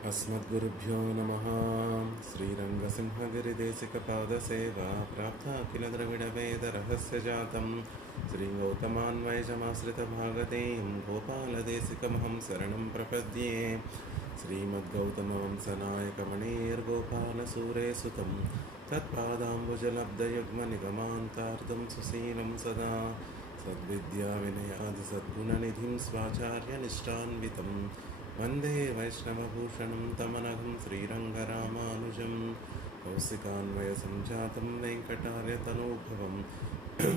अस्मद्गुरुभ्यो नमः। श्रीरङ्गसिंहगिरिदेशिकपादसेवा प्राप्ता किल द्रविडवेदरहस्यजातं श्रीगौतमान्वयजमाश्रितभागधेयं गोपालदेशिकमहं शरणं प्रपद्ये। श्रीमद्गौतमवंशनायकमणेर्गोपालसूरेसुतं तत्पादाम्बुजलब्धयुग्मनिगमान्तार्दं सुशीलं सदा सद्विद्याविनयादिसद्गुणनिधिं स्वाचार्यनिष्ठान्वितं वन्दे वैष्णवभूषणं तमनघं श्रीरङ्गरामानुजं कौशिकान्वयसञ्जातं वेङ्कटार्यतनूभवं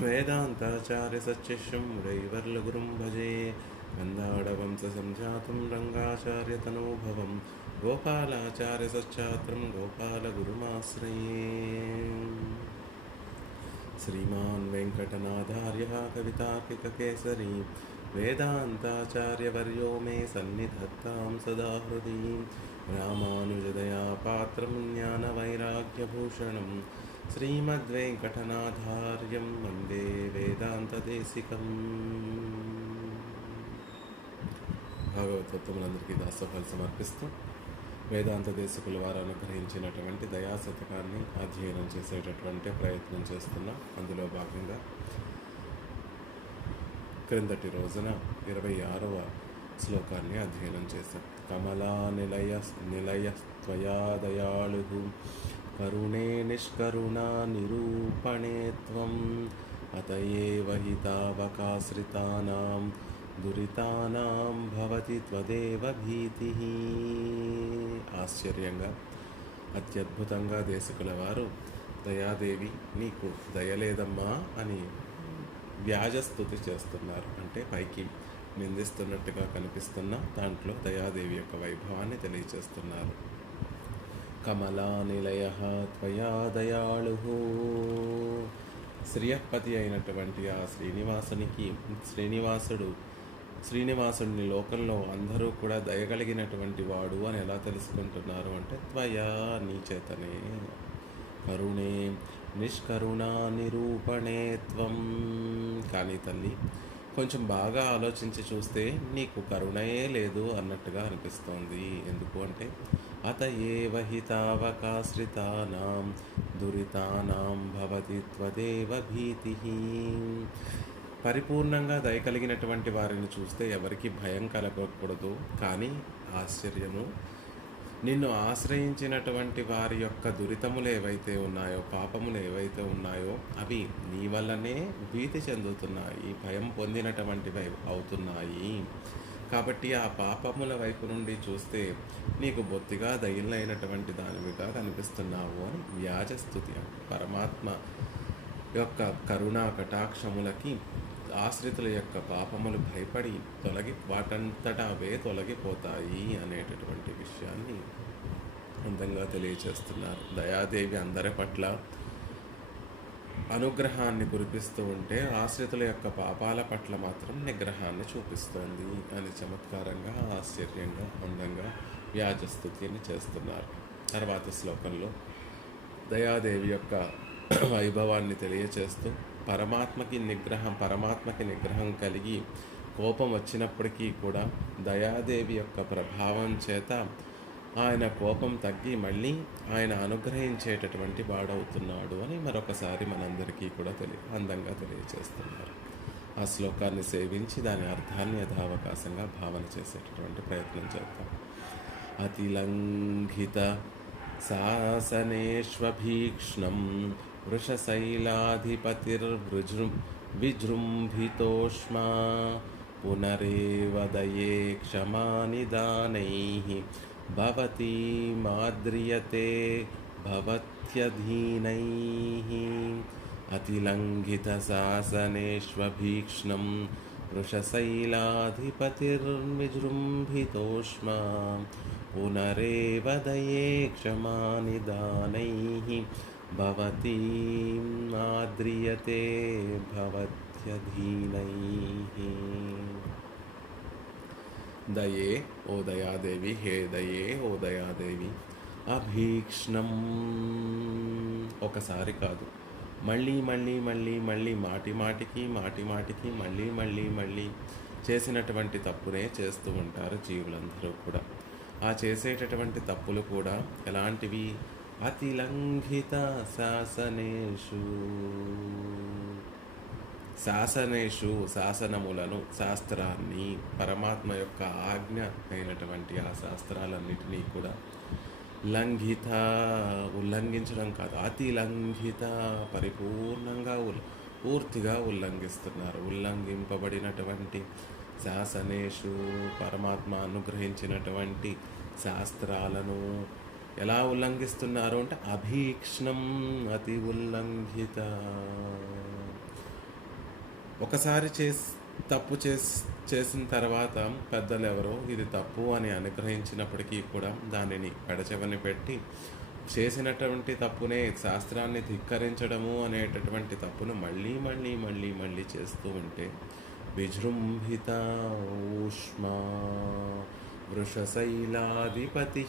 वेदान्ताचार्यसच्शिष्यं मुरैवर्लगुरुं भजे। वन्दाडवंशसञ्जातं रङ्गाचार्यतनूभवं गोपालाचार्यसच्छात्रं गोपालगुरुमाश्रये। श्रीमान् वेङ्कटनाथार्यः कवितार्किककेसरी वेदान्ताचार्यवर्यो मे सन्निधत्तां सदा हृदि। रामानुजदयापात्रं ज्ञानवैराग्यभूषणं श्रीमद्वेङ्कटनाथार्यं वन्दे వేదాంతదేశికం। భాగవతోత్తములందరికీ దాసోహాలు సమర్పిస్తూ వేదాంత దేశికుల వారు అనుగ్రహించినటువంటి దయాశతకాన్ని అధ్యయనం చేసేటటువంటి ప్రయత్నం చేస్తున్నాం. అందులో భాగంగా క్రిందటి రోజున 26వ శ్లోకాన్ని అధ్యయనం చేశాం. కమలా నిలయ త్వయా దయాళు కరుణే నిష్కరుణా నిరూపణే త్వం అతయేవ హి తావకాశ్రితానాం దురితానాం భవతి త్వదేవ భీతిః. ఆశ్చర్యంగా అత్యద్భుతంగా దేశికుల వారు దయాదేవి నీకు దయలేదమ్మా అని వ్యాజస్తుతి చేస్తున్నారు. అంటే పైకి నిందిస్తున్నట్టుగా కనిపిస్తున్న దాంట్లో దయాదేవి యొక్క వైభవాన్ని తెలియచేస్తున్నారు. కమలా నిలయ త్వయా దయాళు, శ్రీయపతి అయినటువంటి ఆ శ్రీనివాసుడిని లోకంలో అందరూ కూడా దయగలిగినటువంటి వాడు అని ఎలా తెలుసుకుంటున్నారు అంటే త్వయా నీ చేతనే, కరుణే నిష్కరుణ నిరూపణే త్వం. కానీ తల్లి కొంచెం బాగా ఆలోచించి చూస్తే నీకు కరుణయే లేదు అన్నట్టుగా అనిపిస్తోంది. ఎందుకు అంటే అత ఏవ హి తావకాశ్రితానాం దురితానాం భవతి త్వదేవ భీతిః. పరిపూర్ణంగా దయ కలిగినటువంటి వారిని చూస్తే ఎవరికి భయం కలగకూడదు. కానీ ఆశ్చర్యము, నిన్ను ఆశ్రయించినటువంటి వారి యొక్క దురితములు ఏవైతే ఉన్నాయో, పాపములు ఏవైతే ఉన్నాయో అవి నీ వల్లనే భీతి చెందుతున్నాయి, భయం పొందినటువంటివి అవుతున్నాయి. కాబట్టి ఆ పాపముల వైపు నుండి చూస్తే నీకు బొత్తిగా దయలైనటువంటి దానివిగా కనిపిస్తున్నావు అని వ్యాజస్తుతి. పరమాత్మ యొక్క కరుణా కటాక్షములకి ఆశ్రితుల యొక్క పాపములు భయపడి వాటంతటా అవే తొలగిపోతాయి అనేటటువంటి విషయాన్ని అందంగా తెలియచేస్తున్నారు. దయాదేవి అందరి పట్ల అనుగ్రహాన్ని కురిపిస్తూ ఉంటే ఆశ్రితుల యొక్క పాపాల పట్ల మాత్రం నిగ్రహాన్ని చూపిస్తోంది అని చమత్కారంగా, ఆశ్చర్యంగా, అందంగా వ్యాజస్తుతిని చేస్తున్నారు. తర్వాత శ్లోకంలో దయాదేవి యొక్క వైభవాన్ని తెలియచేస్తూ పరమాత్మకి నిగ్రహం కలిగి కోపం వచ్చినప్పటికీ కూడా దయాదేవి యొక్క ప్రభావం చేత ఆయన కోపం తగ్గి మళ్ళీ ఆయన అనుగ్రహించేటటువంటి వాడవుతున్నాడు అని మరొకసారి మనందరికీ కూడా అందంగా తెలియచేస్తున్నారు. ఆ శ్లోకాన్ని సేవించి దాని అర్థాన్ని యథావకాశంగా భావన చేసేటటువంటి ప్రయత్నం చేద్దాం. అతిలంఘిత శాసనేష్వభీక్ష్ణం వృషశైలాధిపతిర్విజృంభితోష్మా పునరేవ దయే క్షమానిదానైః భవతి మాద్రియతే భవత్యధీనైః. అతిలంఘిత శాసనేష్వభీక్ష్ణం వృషశైలాధిపతిర్విజృంభితోష్మా పునరేవ దయే క్షమానిదానైః భవతి ఆద్రియతే భవత్యధీనైః. దయే ఓ దయాదేవి, హే దయే ఓ దయాదేవి, అభీక్ష్ణం ఒకసారి కాదు, మళ్ళీ మళ్ళీ మళ్ళీ మళ్ళీ మాటి మాటికి మళ్ళీ చేసినటువంటి తప్పునే చేస్తూ ఉంటారు జీవులందరూ కూడా. ఆ చేసేటటువంటి తప్పులు కూడా ఎలాంటివి? అతిలంఘిత శాసనేషు, శాసనములను, శాస్త్రాన్ని, పరమాత్మ యొక్క ఆజ్ఞ అయినటువంటి ఆ శాస్త్రాలన్నిటినీ కూడా లంఘిత, ఉల్లంఘించడం కాదు, అతిలంఘిత, పరిపూర్ణంగా పూర్తిగా ఉల్లంఘిస్తున్నారు. ఉల్లంఘింపబడినటువంటి శాసనేషు, పరమాత్మ అనుగ్రహించినటువంటి శాస్త్రాలను ఎలా ఉల్లంఘిస్తున్నారు అంటే అభీక్ష్ణం, అతి ఉల్లంఘిత. ఒకసారి తప్పు చేసిన తర్వాత పెద్దలు ఎవరో ఇది తప్పు అని అనుగ్రహించినప్పటికీ కూడా దానిని పెడచెవని పెట్టి చేసినటువంటి తప్పునే, శాస్త్రాన్ని ధిక్కరించడము అనేటటువంటి తప్పును మళ్ళీ మళ్ళీ మళ్ళీ మళ్ళీ చేస్తూ ఉంటే విజృంభిత ఊష్మా వృషశైలాధిపతి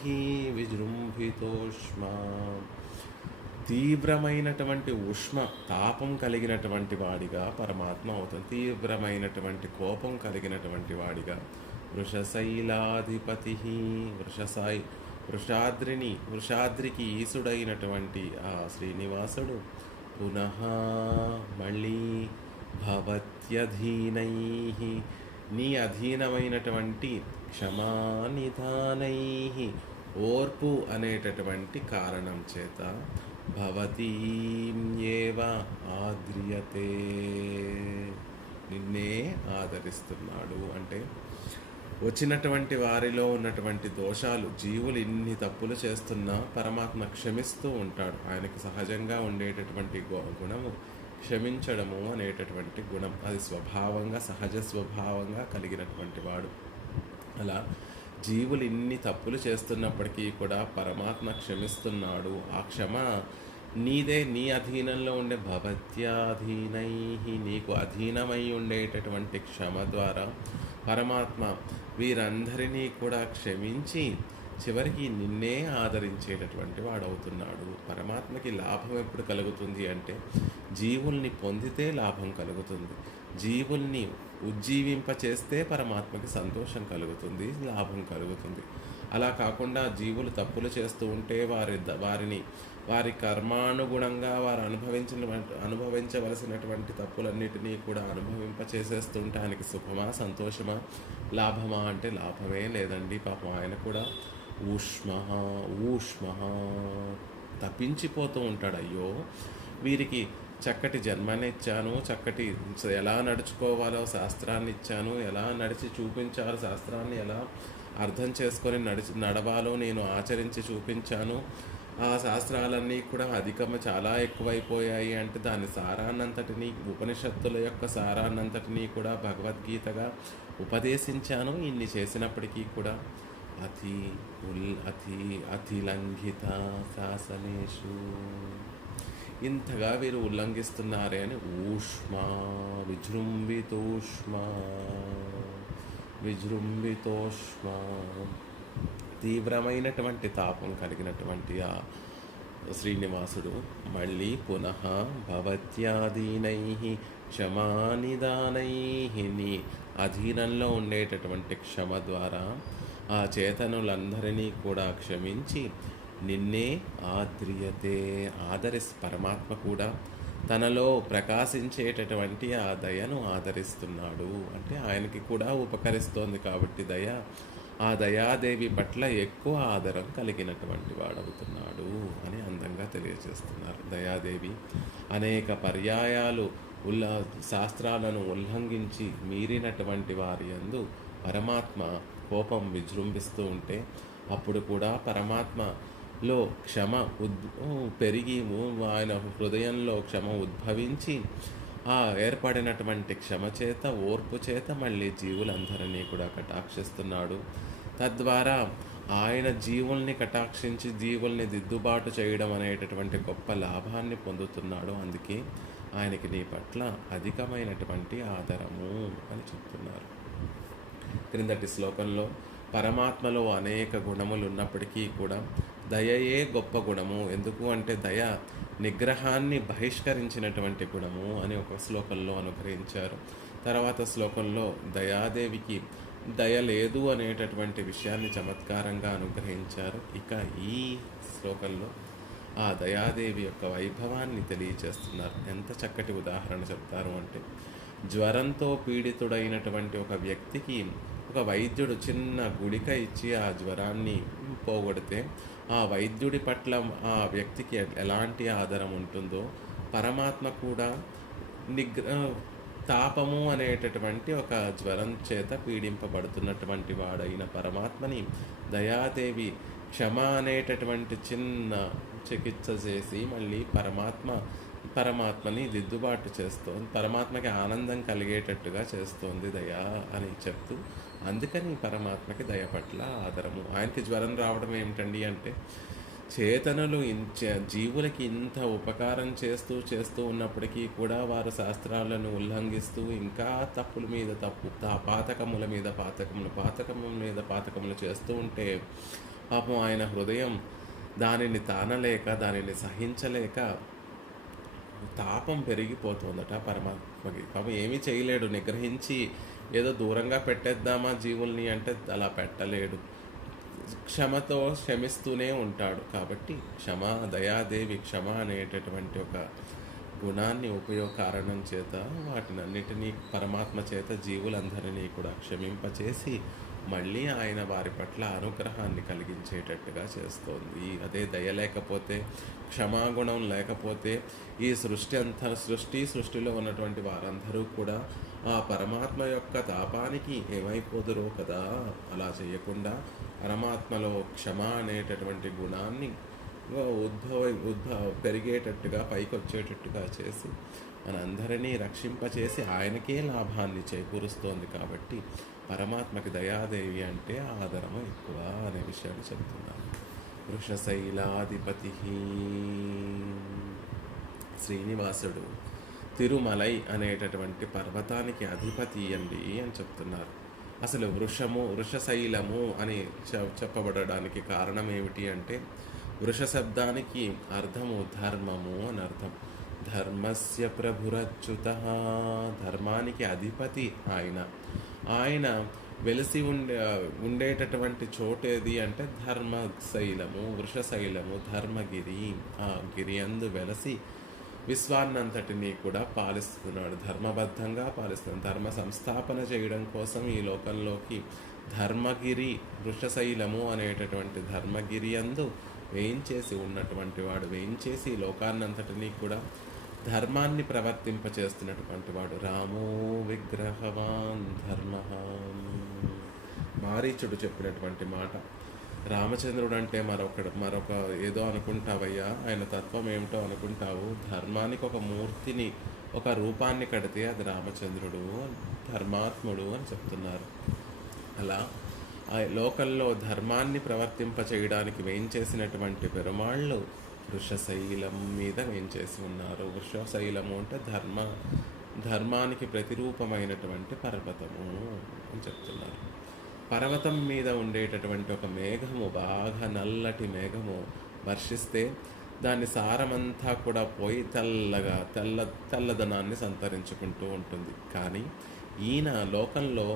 విజృంభితోష్మా, తీవ్రమైనటువంటి ఉష్మ తాపం కలిగినటువంటి వాడిగా పరమాత్మ అవుతుంది. తీవ్రమైనటువంటి కోపం కలిగినటువంటి వాడిగా వృషశైలాధిపతి, వృషాద్రికి ఈసుడైనటువంటి ఆ శ్రీనివాసుడు పునః మళ్ళీ భవత్యధీనై, నీ అధీనమైనటువంటి క్షమానిధానై, ఓర్పు అనేటటువంటి కారణం చేత భవతీం ఏవ ఆద్రియతే, నిన్నే ఆదరిస్తున్నాడు. అంటే వచ్చినటువంటి వారిలో ఉన్నటువంటి దోషాలు, జీవులు ఇన్ని తప్పులు చేస్తున్నా పరమాత్మ క్షమిస్తూ ఉంటాడు. ఆయనకి సహజంగా ఉండేటటువంటి గుణము క్షమించడము అనేటటువంటి గుణం. అది స్వభావంగా, సహజ స్వభావంగా కలిగినటువంటి వాడు. అలా జీవులు ఇన్ని తప్పులు చేస్తున్నప్పటికీ కూడా పరమాత్మ క్షమిస్తున్నాడు. ఆ క్షమ నీదే, నీ అధీనంలో ఉండే భవత్యాధీనై, నీకు అధీనమై ఉండేటటువంటి క్షమ ద్వారా పరమాత్మ వీరందరినీ కూడా క్షమించి చివరికి నిన్నే ఆదరించేటటువంటి వాడవుతున్నాడు. పరమాత్మకి లాభం ఎప్పుడు కలుగుతుంది అంటే జీవుల్ని పొందితే లాభం కలుగుతుంది. జీవుల్ని ఉజ్జీవింప చేస్తే పరమాత్మకి సంతోషం కలుగుతుంది, లాభం కలుగుతుంది. అలా కాకుండా జీవులు తప్పులు చేస్తూ ఉంటే వారి కర్మానుగుణంగా వారు అనుభవించవలసినటువంటి తప్పులన్నిటినీ కూడా అనుభవింప చేసేస్తుంటే ఆయనకి సుఖమా, సంతోషమా, లాభమా అంటే లాభమే లేదండి. పాపం ఆయన కూడా ఊష్మ తప్పించిపోతూ ఉంటాడు. అయ్యో, వీరికి చక్కటి జన్మనిచ్చాను, చక్కటి ఎలా నడుచుకోవాలో శాస్త్రాన్ని ఇచ్చాను, ఎలా నడిచి చూపించాలో, శాస్త్రాన్ని ఎలా అర్థం చేసుకొని నడవాలో నేను ఆచరించి చూపించాను. ఆ శాస్త్రాలన్నీ కూడా చాలా ఎక్కువైపోయాయి అంటే దాని సారాన్నంతటినీ, ఉపనిషత్తుల యొక్క సారాన్నంతటినీ కూడా భగవద్గీతగా ఉపదేశించాను. ఇన్ని చేసినప్పటికీ కూడా అతిలంఘిత శాసనేషు, ఇంతగా వీరు ఉల్లంఘిస్తున్నారే అని ఊష్మా విజృంభితోష్మా, తీవ్రమైనటువంటి తాపం కలిగినటువంటి ఆ శ్రీనివాసుడు మళ్ళీ పునః భవత్యాధీనై క్షమానిదానై, నీ అధీనంలో ఉండేటటువంటి క్షమ ద్వారా ఆ చేతనులందరినీ కూడా క్షమించి నిన్నే ఆద్రియతే, పరమాత్మ కూడా తనలో ప్రకాశించేటటువంటి ఆ దయను ఆదరిస్తున్నాడు. అంటే ఆయనకి కూడా ఉపకరిస్తోంది కాబట్టి దయ, ఆ దయాదేవి పట్ల ఎక్కువ ఆదరం కలిగినటువంటి వాడవుతున్నాడు అని అందంగా తెలియజేస్తున్నారు. దయాదేవి అనేక పర్యాయాలు శాస్త్రాలను ఉల్లంఘించి మీరినటువంటి వారి యందు పరమాత్మ కోపం విజృంభిస్తూ ఉంటే అప్పుడు కూడా పరమాత్మలో క్షమ పెరిగి ఆయన హృదయంలో క్షమ ఉద్భవించి ఆ ఏర్పడినటువంటి క్షమ చేత, ఓర్పు చేత మళ్ళీ జీవులందరినీ కూడా కటాక్షిస్తున్నాడు. తద్వారా ఆయన జీవుల్ని కటాక్షించి జీవుల్ని దిద్దుబాటు చేయడం అనేటటువంటి గొప్ప లాభాన్ని పొందుతున్నాడు. అందుకే ఆయనకి నీ పట్ల అధికమైనటువంటి ఆదరము అని చెప్తున్నారు. క్రిందటి శ్లోకంలో పరమాత్మలో అనేక గుణములు ఉన్నప్పటికీ కూడా దయయే గొప్ప గుణము. ఎందుకు అంటే దయ నిగ్రహాన్ని బహిష్కరించినటువంటి గుణము అని ఒక శ్లోకంలో అనుగ్రహించారు. తర్వాత శ్లోకంలో దయాదేవికి దయ లేదు అనేటటువంటి విషయాన్ని చమత్కారంగా అనుగ్రహించారు. ఇక ఈ శ్లోకంలో ఆ దయాదేవి యొక్క వైభవాన్ని తెలియచేస్తున్నారు. ఎంత చక్కటి ఉదాహరణ చెప్తారు అంటే, జ్వరంతో పీడితుడైనటువంటి ఒక వ్యక్తికి ఒక వైద్యుడు చిన్న గుళిక ఇచ్చి ఆ జ్వరాన్ని పోగొడితే ఆ వైద్యుడి పట్ల ఆ వ్యక్తికి ఎలాంటి ఆదరం ఉంటుందో, పరమాత్మ కూడా తాపము అనేటటువంటి ఒక జ్వరం చేత పీడింపబడుతున్నటువంటి వాడైన పరమాత్మని దయాదేవి క్షమ అనేటటువంటి చిన్న చికిత్స చేసి మళ్ళీ పరమాత్మని దిద్దుబాటు చేస్తోంది, పరమాత్మకి ఆనందం కలిగేటట్టుగా చేస్తోంది దయా అని చెప్తూ, అందుకని పరమాత్మకి దయ పట్ల ఆదరము. ఆయనకి జ్వరం రావడం ఏమిటండి అంటే, చేతనులు జీవులకి ఇంత ఉపకారం చేస్తూ ఉన్నప్పటికీ కూడా వారు శాస్త్రాలను ఉల్లంఘిస్తూ ఇంకా తప్పుల మీద పాతకముల మీద పాతకములు చేస్తూ ఉంటే పాపం ఆయన హృదయం దానిని తానలేక, దానిని సహించలేక తాపం పెరిగిపోతుందట పరమాత్మకి. పాపం ఏమీ చేయలేడు, నిగ్రహించి ఏదో దూరంగా పెట్టేద్దామా జీవుల్ని అంటే అలా పెట్టలేడు, క్షమతో క్షమిస్తూనే ఉంటాడు. కాబట్టి దయాదేవి క్షమ అనేటటువంటి ఒక గుణాన్ని కారణం చేత వాటినన్నిటినీ పరమాత్మ చేత జీవులందరినీ కూడా క్షమింపచేసి మళ్ళీ ఆయన వారి పట్ల అనుగ్రహాన్ని కలిగించేటట్టుగా చేస్తోంది. అదే దయ లేకపోతే, క్షమాగుణం లేకపోతే ఈ సృష్టిలో ఉన్నటువంటి వారందరూ కూడా ఆ పరమాత్మ యొక్క తాపానికి ఏమైపోదురో కదా. అలా చేయకుండా పరమాత్మలో క్షమ అనేటటువంటి గుణాన్ని పెరిగేటట్టుగా, పైకి వచ్చేటట్టుగా చేసి మనందరినీ రక్షింపచేసి ఆయనకే లాభాన్ని చేకూరుస్తోంది. కాబట్టి పరమాత్మకి దయాదేవి అంటే ఆదరము ఎక్కువ అనే విషయాన్ని చెప్తున్నాను. వృషశైలాధిపతి శ్రీనివాసుడు తిరుమలై అనేటటువంటి పర్వతానికి అధిపతి అండి అని చెప్తున్నారు. అసలు వృషశైలము అని చెప్పబడడానికి కారణం ఏమిటి అంటే, వృష శబ్దానికి అర్థము ధర్మము అని అర్థం. ధర్మస్య ప్రభురచ్యుత, ధర్మానికి అధిపతి ఆయన వెలిసి ఉండేటటువంటి చోటేది అంటే ధర్మశైలము, వృషశైలము, ధర్మగిరి. ఆ గిరి అందు వెలసి విశ్వాన్నంతటినీ కూడా పాలిస్తున్నాడు, ధర్మబద్ధంగా పాలిస్తున్నాడు. ధర్మ సంస్థాపన చేయడం కోసం ఈ లోకంలోకి ధర్మగిరి, వృషశైలము అనేటటువంటి ధర్మగిరి అందు వేయించేసి ఉన్నటువంటి వాడు, వేయించేసి లోకాన్నంతటినీ కూడా ధర్మాన్ని ప్రవర్తింపచేస్తున్నటువంటి వాడు. రామో విగ్రహవాన్ ధర్మ, మారీచుడు చెప్పినటువంటి మాట. రామచంద్రుడు అంటే మరొక ఏదో అనుకుంటావయ్యా, ఆయన తత్వం ఏమిటో అనుకుంటావు. ధర్మానికి ఒక మూర్తిని, ఒక రూపాన్ని కడితే అది రామచంద్రుడు, ధర్మాత్ముడు అని చెప్తున్నారు. అలా ఆ లోకంలో ధర్మాన్ని ప్రవర్తింపచేయడానికి వేయించేసినటువంటి పెరుమాళ్ళు వృషశైలం మీద వేయించేసి ఉన్నారు. వృషశైలము అంటే ధర్మానికి ప్రతిరూపమైనటువంటి పర్వతము అని చెప్తున్నారు. పర్వతం మీద ఉండేటటువంటి ఒక మేఘము, బాగా నల్లటి మేఘము వర్షిస్తే దాని సారమంతా కూడా పోయి తెల్లదనాన్ని సంతరించుకుంటూ ఉంటుంది. కానీ ఈయన లోకంలో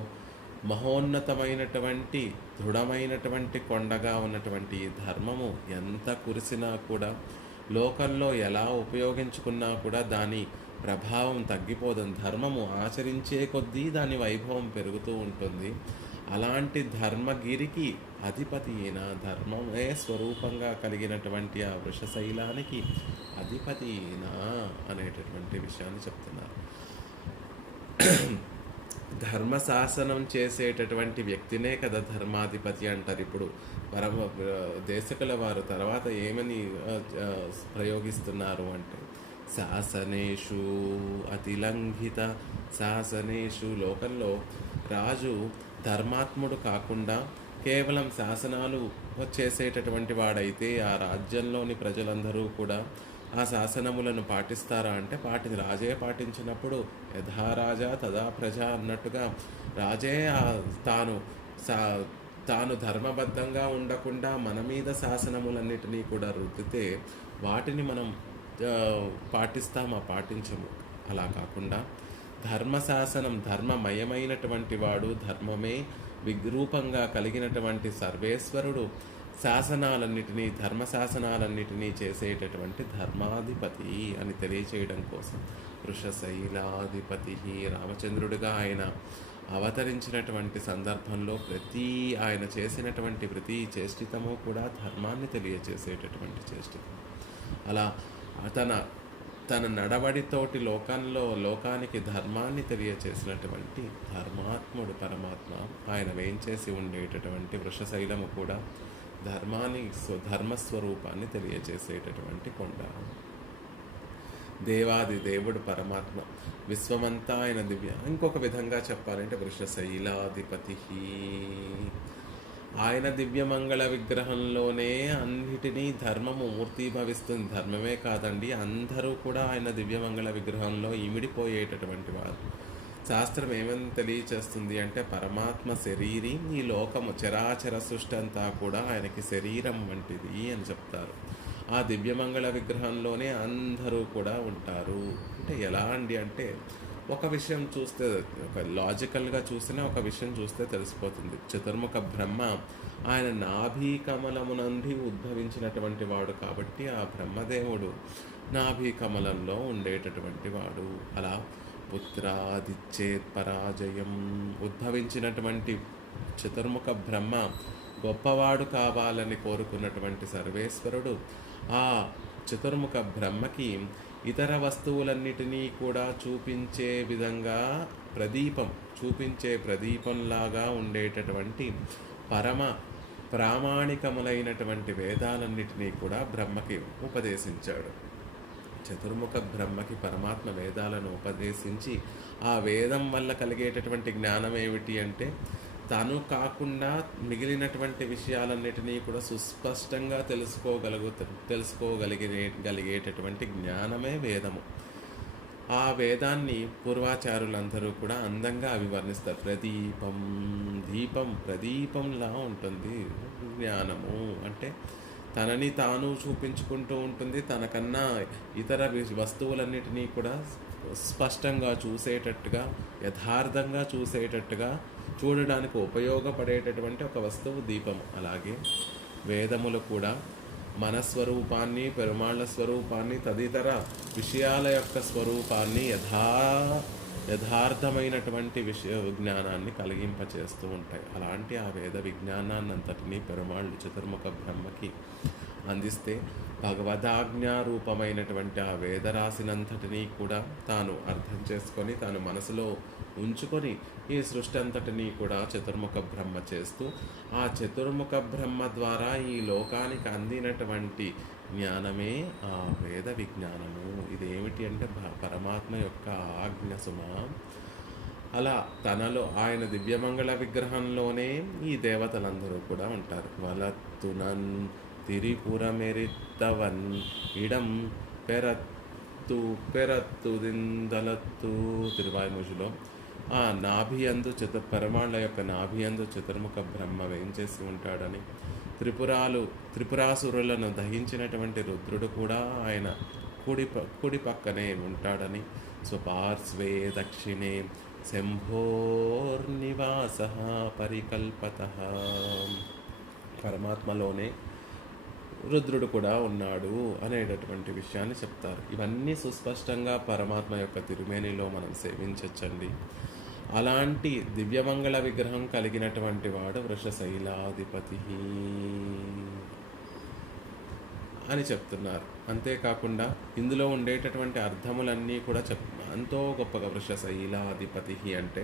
మహోన్నతమైనటువంటి దృఢమైనటువంటి కొండగా ఉన్నటువంటి ఈ ధర్మము ఎంత కురిసినా కూడా, లోకంలో ఎలా ఉపయోగించుకున్నా కూడా దాని ప్రభావం తగ్గిపోదని, ధర్మము ఆచరించే కొద్దీ దాని వైభవం పెరుగుతూ ఉంటుంది. అలాంటి ధర్మగిరికి అధిపతి అయిన, ధర్మమే స్వరూపంగా కలిగినటువంటి ఆ వృషశైలానికి అధిపతి అయిన అనేటటువంటి విషయాన్ని చెప్తున్నారు. ధర్మశాసనం చేసేటటువంటి వ్యక్తినే కదా ధర్మాధిపతి అంటారు. ఇప్పుడు దేశకుల వారు తర్వాత ఏమని ప్రయోగిస్తున్నారు అంటే, శాసనేషు అతిలంఘిత శాసనేషు. లోకంలో రాజు ధర్మాత్ముడు కాకుండా కేవలం శాసనాలు చేసేటటువంటి వాడైతే ఆ రాజ్యంలోని ప్రజలందరూ కూడా ఆ శాసనములను పాటిస్తారా అంటే రాజే పాటించినప్పుడు యథా రాజా తదా ప్రజ అన్నట్టుగా రాజే తాను ధర్మబద్ధంగా ఉండకుండా మన మీద శాసనములన్నిటినీ కూడా రుద్దితే వాటిని మనం పాటించము. అలా కాకుండా ధర్మశాసనం, ధర్మమయమైనటువంటి వాడు, ధర్మమే విరూపంగా కలిగినటువంటి సర్వేశ్వరుడు శాసనాలన్నిటినీ, ధర్మశాసనాలన్నిటినీ చేసేటటువంటి ధర్మాధిపతి అని తెలియచేయడం కోసం వృషశైలాధిపతి రామచంద్రుడిగా ఆయన అవతరించినటువంటి సందర్భంలో ఆయన చేసినటువంటి ప్రతి చేష్టితము కూడా ధర్మాన్ని తెలియచేసేటటువంటి చేష్టితం. అలా తన నడవడితోటి లోకానికి ధర్మాన్ని తెలియచేసినటువంటి ధర్మాత్ముడు పరమాత్మ ఆయన వేంచేసి ఉండేటటువంటి వృషశైలము కూడా ధర్మస్వరూపాన్ని తెలియచేసేటటువంటి కొండ. దేవాది దేవుడు పరమాత్మ, విశ్వమంతా ఆయన ఇంకొక విధంగా చెప్పాలంటే వృషశైలాధిపతి. ఆయన దివ్యమంగళ విగ్రహంలోనే అన్నిటినీ ధర్మము మూర్తిభవిస్తుంది. ధర్మమే కాదండి, అందరూ కూడా ఆయన దివ్యమంగళ విగ్రహంలో ఇమిడిపోయేటటువంటి వారు. శాస్త్రం ఏమని తెలియచేస్తుంది అంటే పరమాత్మ శరీరి, ఈ లోకము చరాచర సృష్టి అంతా కూడా ఆయనకి శరీరం వంటిది అని చెప్తారు. ఆ దివ్యమంగళ విగ్రహంలోనే అందరూ కూడా ఉంటారు. అంటే ఎలా అండి అంటే ఒక విషయం చూస్తే, ఒక లాజికల్గా చూసినా ఒక విషయం చూస్తే తెలిసిపోతుంది. చతుర్ముఖ బ్రహ్మ ఆయన నాభి కమలము నుండి ఉద్భవించినటువంటి వాడు కాబట్టి ఆ బ్రహ్మదేవుడు నాభి కమలంలో ఉండేటటువంటి వాడు. అలా పుత్రాదిచ్చేత్ పరాజయం ఉద్భవించినటువంటి చతుర్ముఖ బ్రహ్మ గొప్పవాడు కావాలని కోరుకున్నటువంటి సర్వేశ్వరుడు ఆ చతుర్ముఖ బ్రహ్మకి ఇతర వస్తువులన్నిటినీ కూడా చూపించే విధంగా చూపించే ప్రదీపంలాగా ఉండేటటువంటి పరమ ప్రామాణికములైనటువంటి వేదాలన్నిటినీ కూడా బ్రహ్మకి ఉపదేశించాడు. చతుర్ముఖ బ్రహ్మకి పరమాత్మ వేదాలను ఉపదేశించి ఆ వేదం వల్ల కలిగేటటువంటి జ్ఞానం ఏమిటి అంటే తను కాకుండా మిగిలినటువంటి విషయాలన్నిటినీ కూడా సుస్పష్టంగా తెలుసుకోగలిగేటటువంటి జ్ఞానమే వేదము. ఆ వేదాన్ని పూర్వాచారులందరూ కూడా అందంగా అభివర్ణిస్తారు. ప్రదీపంలా ఉంటుంది జ్ఞానము అంటే తనని తాను చూపించుకుంటూ ఉంటుంది. తనకన్నా ఇతర వస్తువులన్నిటినీ కూడా స్పష్టంగా చూసేటట్టుగా, యథార్థంగా చూసేటట్టుగా, చూడడానికి ఉపయోగపడేటటువంటి ఒక వస్తువు దీపం. అలాగే వేదములు కూడా మన స్వరూపాన్ని, పెరుమాళ్ళ స్వరూపాన్ని, తదితర విషయాల యొక్క స్వరూపాన్ని యథార్థమైనటువంటి విజ్ఞానాన్ని కలిగింపచేస్తూ ఉంటాయి. అలాంటి ఆ వేద విజ్ఞానాన్ని అంతటినీ పెరుమాళ్ళు చతుర్ముఖ బ్రహ్మకి అందిస్తే భగవదాజ్ఞారూపమైనటువంటి ఆ వేదరాశినంతటినీ కూడా తాను అర్థం చేసుకొని తాను మనసులో ఉంచుకొని ఈ సృష్టి అంతటినీ కూడా చతుర్ముఖ బ్రహ్మ చేస్తూ ఆ చతుర్ముఖ బ్రహ్మ ద్వారా ఈ లోకానికి అందినటువంటి జ్ఞానమే ఆ వేద విజ్ఞానము. ఇదేమిటి అంటే పరమాత్మ యొక్క ఆజ్ఞ సుమ. అలా తనలో ఆయన దివ్యమంగళ విగ్రహంలోనే ఈ దేవతలందరూ కూడా ఉంటారు. వలత్తునన్ తిరిపురమెరిత్తవన్ ఇడం పెరత్తు దిందలత్తు తిరువాయిముషులో ఆ నాభియందు పెరమాళ్ళ యొక్క నాభియందు చతుర్ముఖ బ్రహ్మ వేంచేసి ఉంటాడని, త్రిపురాసురులను దహించినటువంటి రుద్రుడు కూడా ఆయన కుడి పక్కనే ఉంటాడని, స్వపార్శ్వే దక్షిణే శంభోర్నివాస పరికల్పత పరమాత్మలోనే రుద్రుడు కూడా ఉన్నాడు అనేటటువంటి విషయాన్ని చెప్తారు. ఇవన్నీ సుస్పష్టంగా పరమాత్మ యొక్క తిరుమేనిలో మనం సేవించవచ్చండి. అలాంటి దివ్యమంగళ విగ్రహం కలిగినటువంటి వాడు వృషశైలాధిపతి అని చెప్తున్నారు. అంతేకాకుండా ఇందులో ఉండేటటువంటి అర్థములన్నీ కూడా ఎంతో గొప్పగా వృషశైలాధిపతి అంటే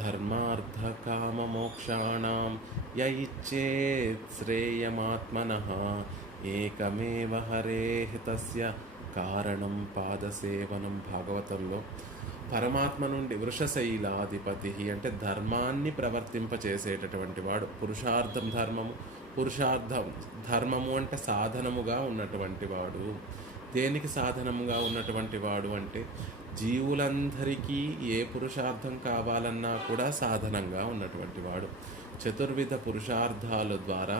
ధర్మార్థ కామ మోక్షాణం యయిచ్చేత్ శ్రేయమాత్మనః ఏకమేవ హరేః తస్య కారణం పాదసేవనం. భాగవతంలో పరమాత్మ నుండి వృషశైలాధిపతి అంటే ధర్మాన్ని ప్రవర్తింపచేసేటటువంటి వాడు. ధర్మము అంటే సాధనముగా ఉన్నటువంటి వాడు. దేనికి సాధనముగా ఉన్నటువంటి వాడు అంటే జీవులందరికీ ఏ పురుషార్థం కావాలన్నా కూడా సాధనంగా ఉన్నటువంటి వాడు. చతుర్విధ పురుషార్థాల ద్వారా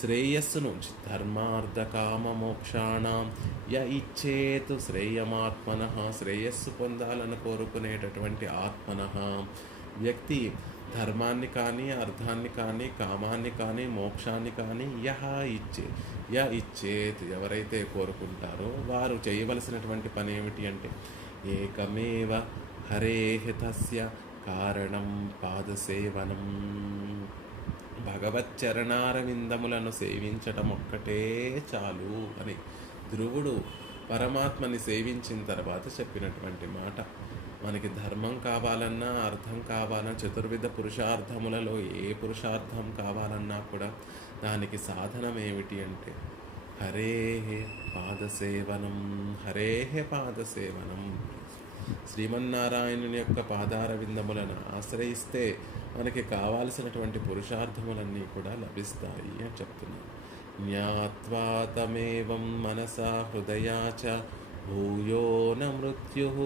శ్రేయస్సును ధర్మార్థ కామ మోక్షాణం ఇచ్చేతు శ్రేయమాత్మనః శ్రేయస్సు పొందాలని కోరుకునేటటువంటి ఆత్మనః వ్యక్తి ధర్మాన్ని కానీ, అర్థాన్ని కానీ, కామాన్ని కానీ, మోక్షాన్ని కానీ ఇచ్చేత్ ఎవరైతే కోరుకుంటారో వారు చేయవలసినటువంటి పని ఏమిటి అంటే ఏకమేవ హరేః తస్య కారణం పాదసేవనం. భగవచ్చరణారవిందములను సేవించటం ఒక్కటే చాలు అని ధ్రువుడు పరమాత్మని సేవించిన తర్వాత చెప్పినటువంటి మాట. మనకి ధర్మం కావాలన్నా, అర్థం కావాలన్నా, చతుర్విధ పురుషార్థములలో ఏ పురుషార్థం కావాలన్నా కూడా దానికి సాధనం ఏమిటి అంటే హరేః పాదసేవనం. హరేః పాదసేవనం, శ్రీమన్నారాయణుని యొక్క పాదార విందములను ఆశ్రయిస్తే మనకి కావాల్సినటువంటి పురుషార్థములన్నీ కూడా లభిస్తాయి అని చెప్తున్నారు. జ్ఞాత్వా తమేవం మనసా హృదయా చ భూయో న మృత్యుః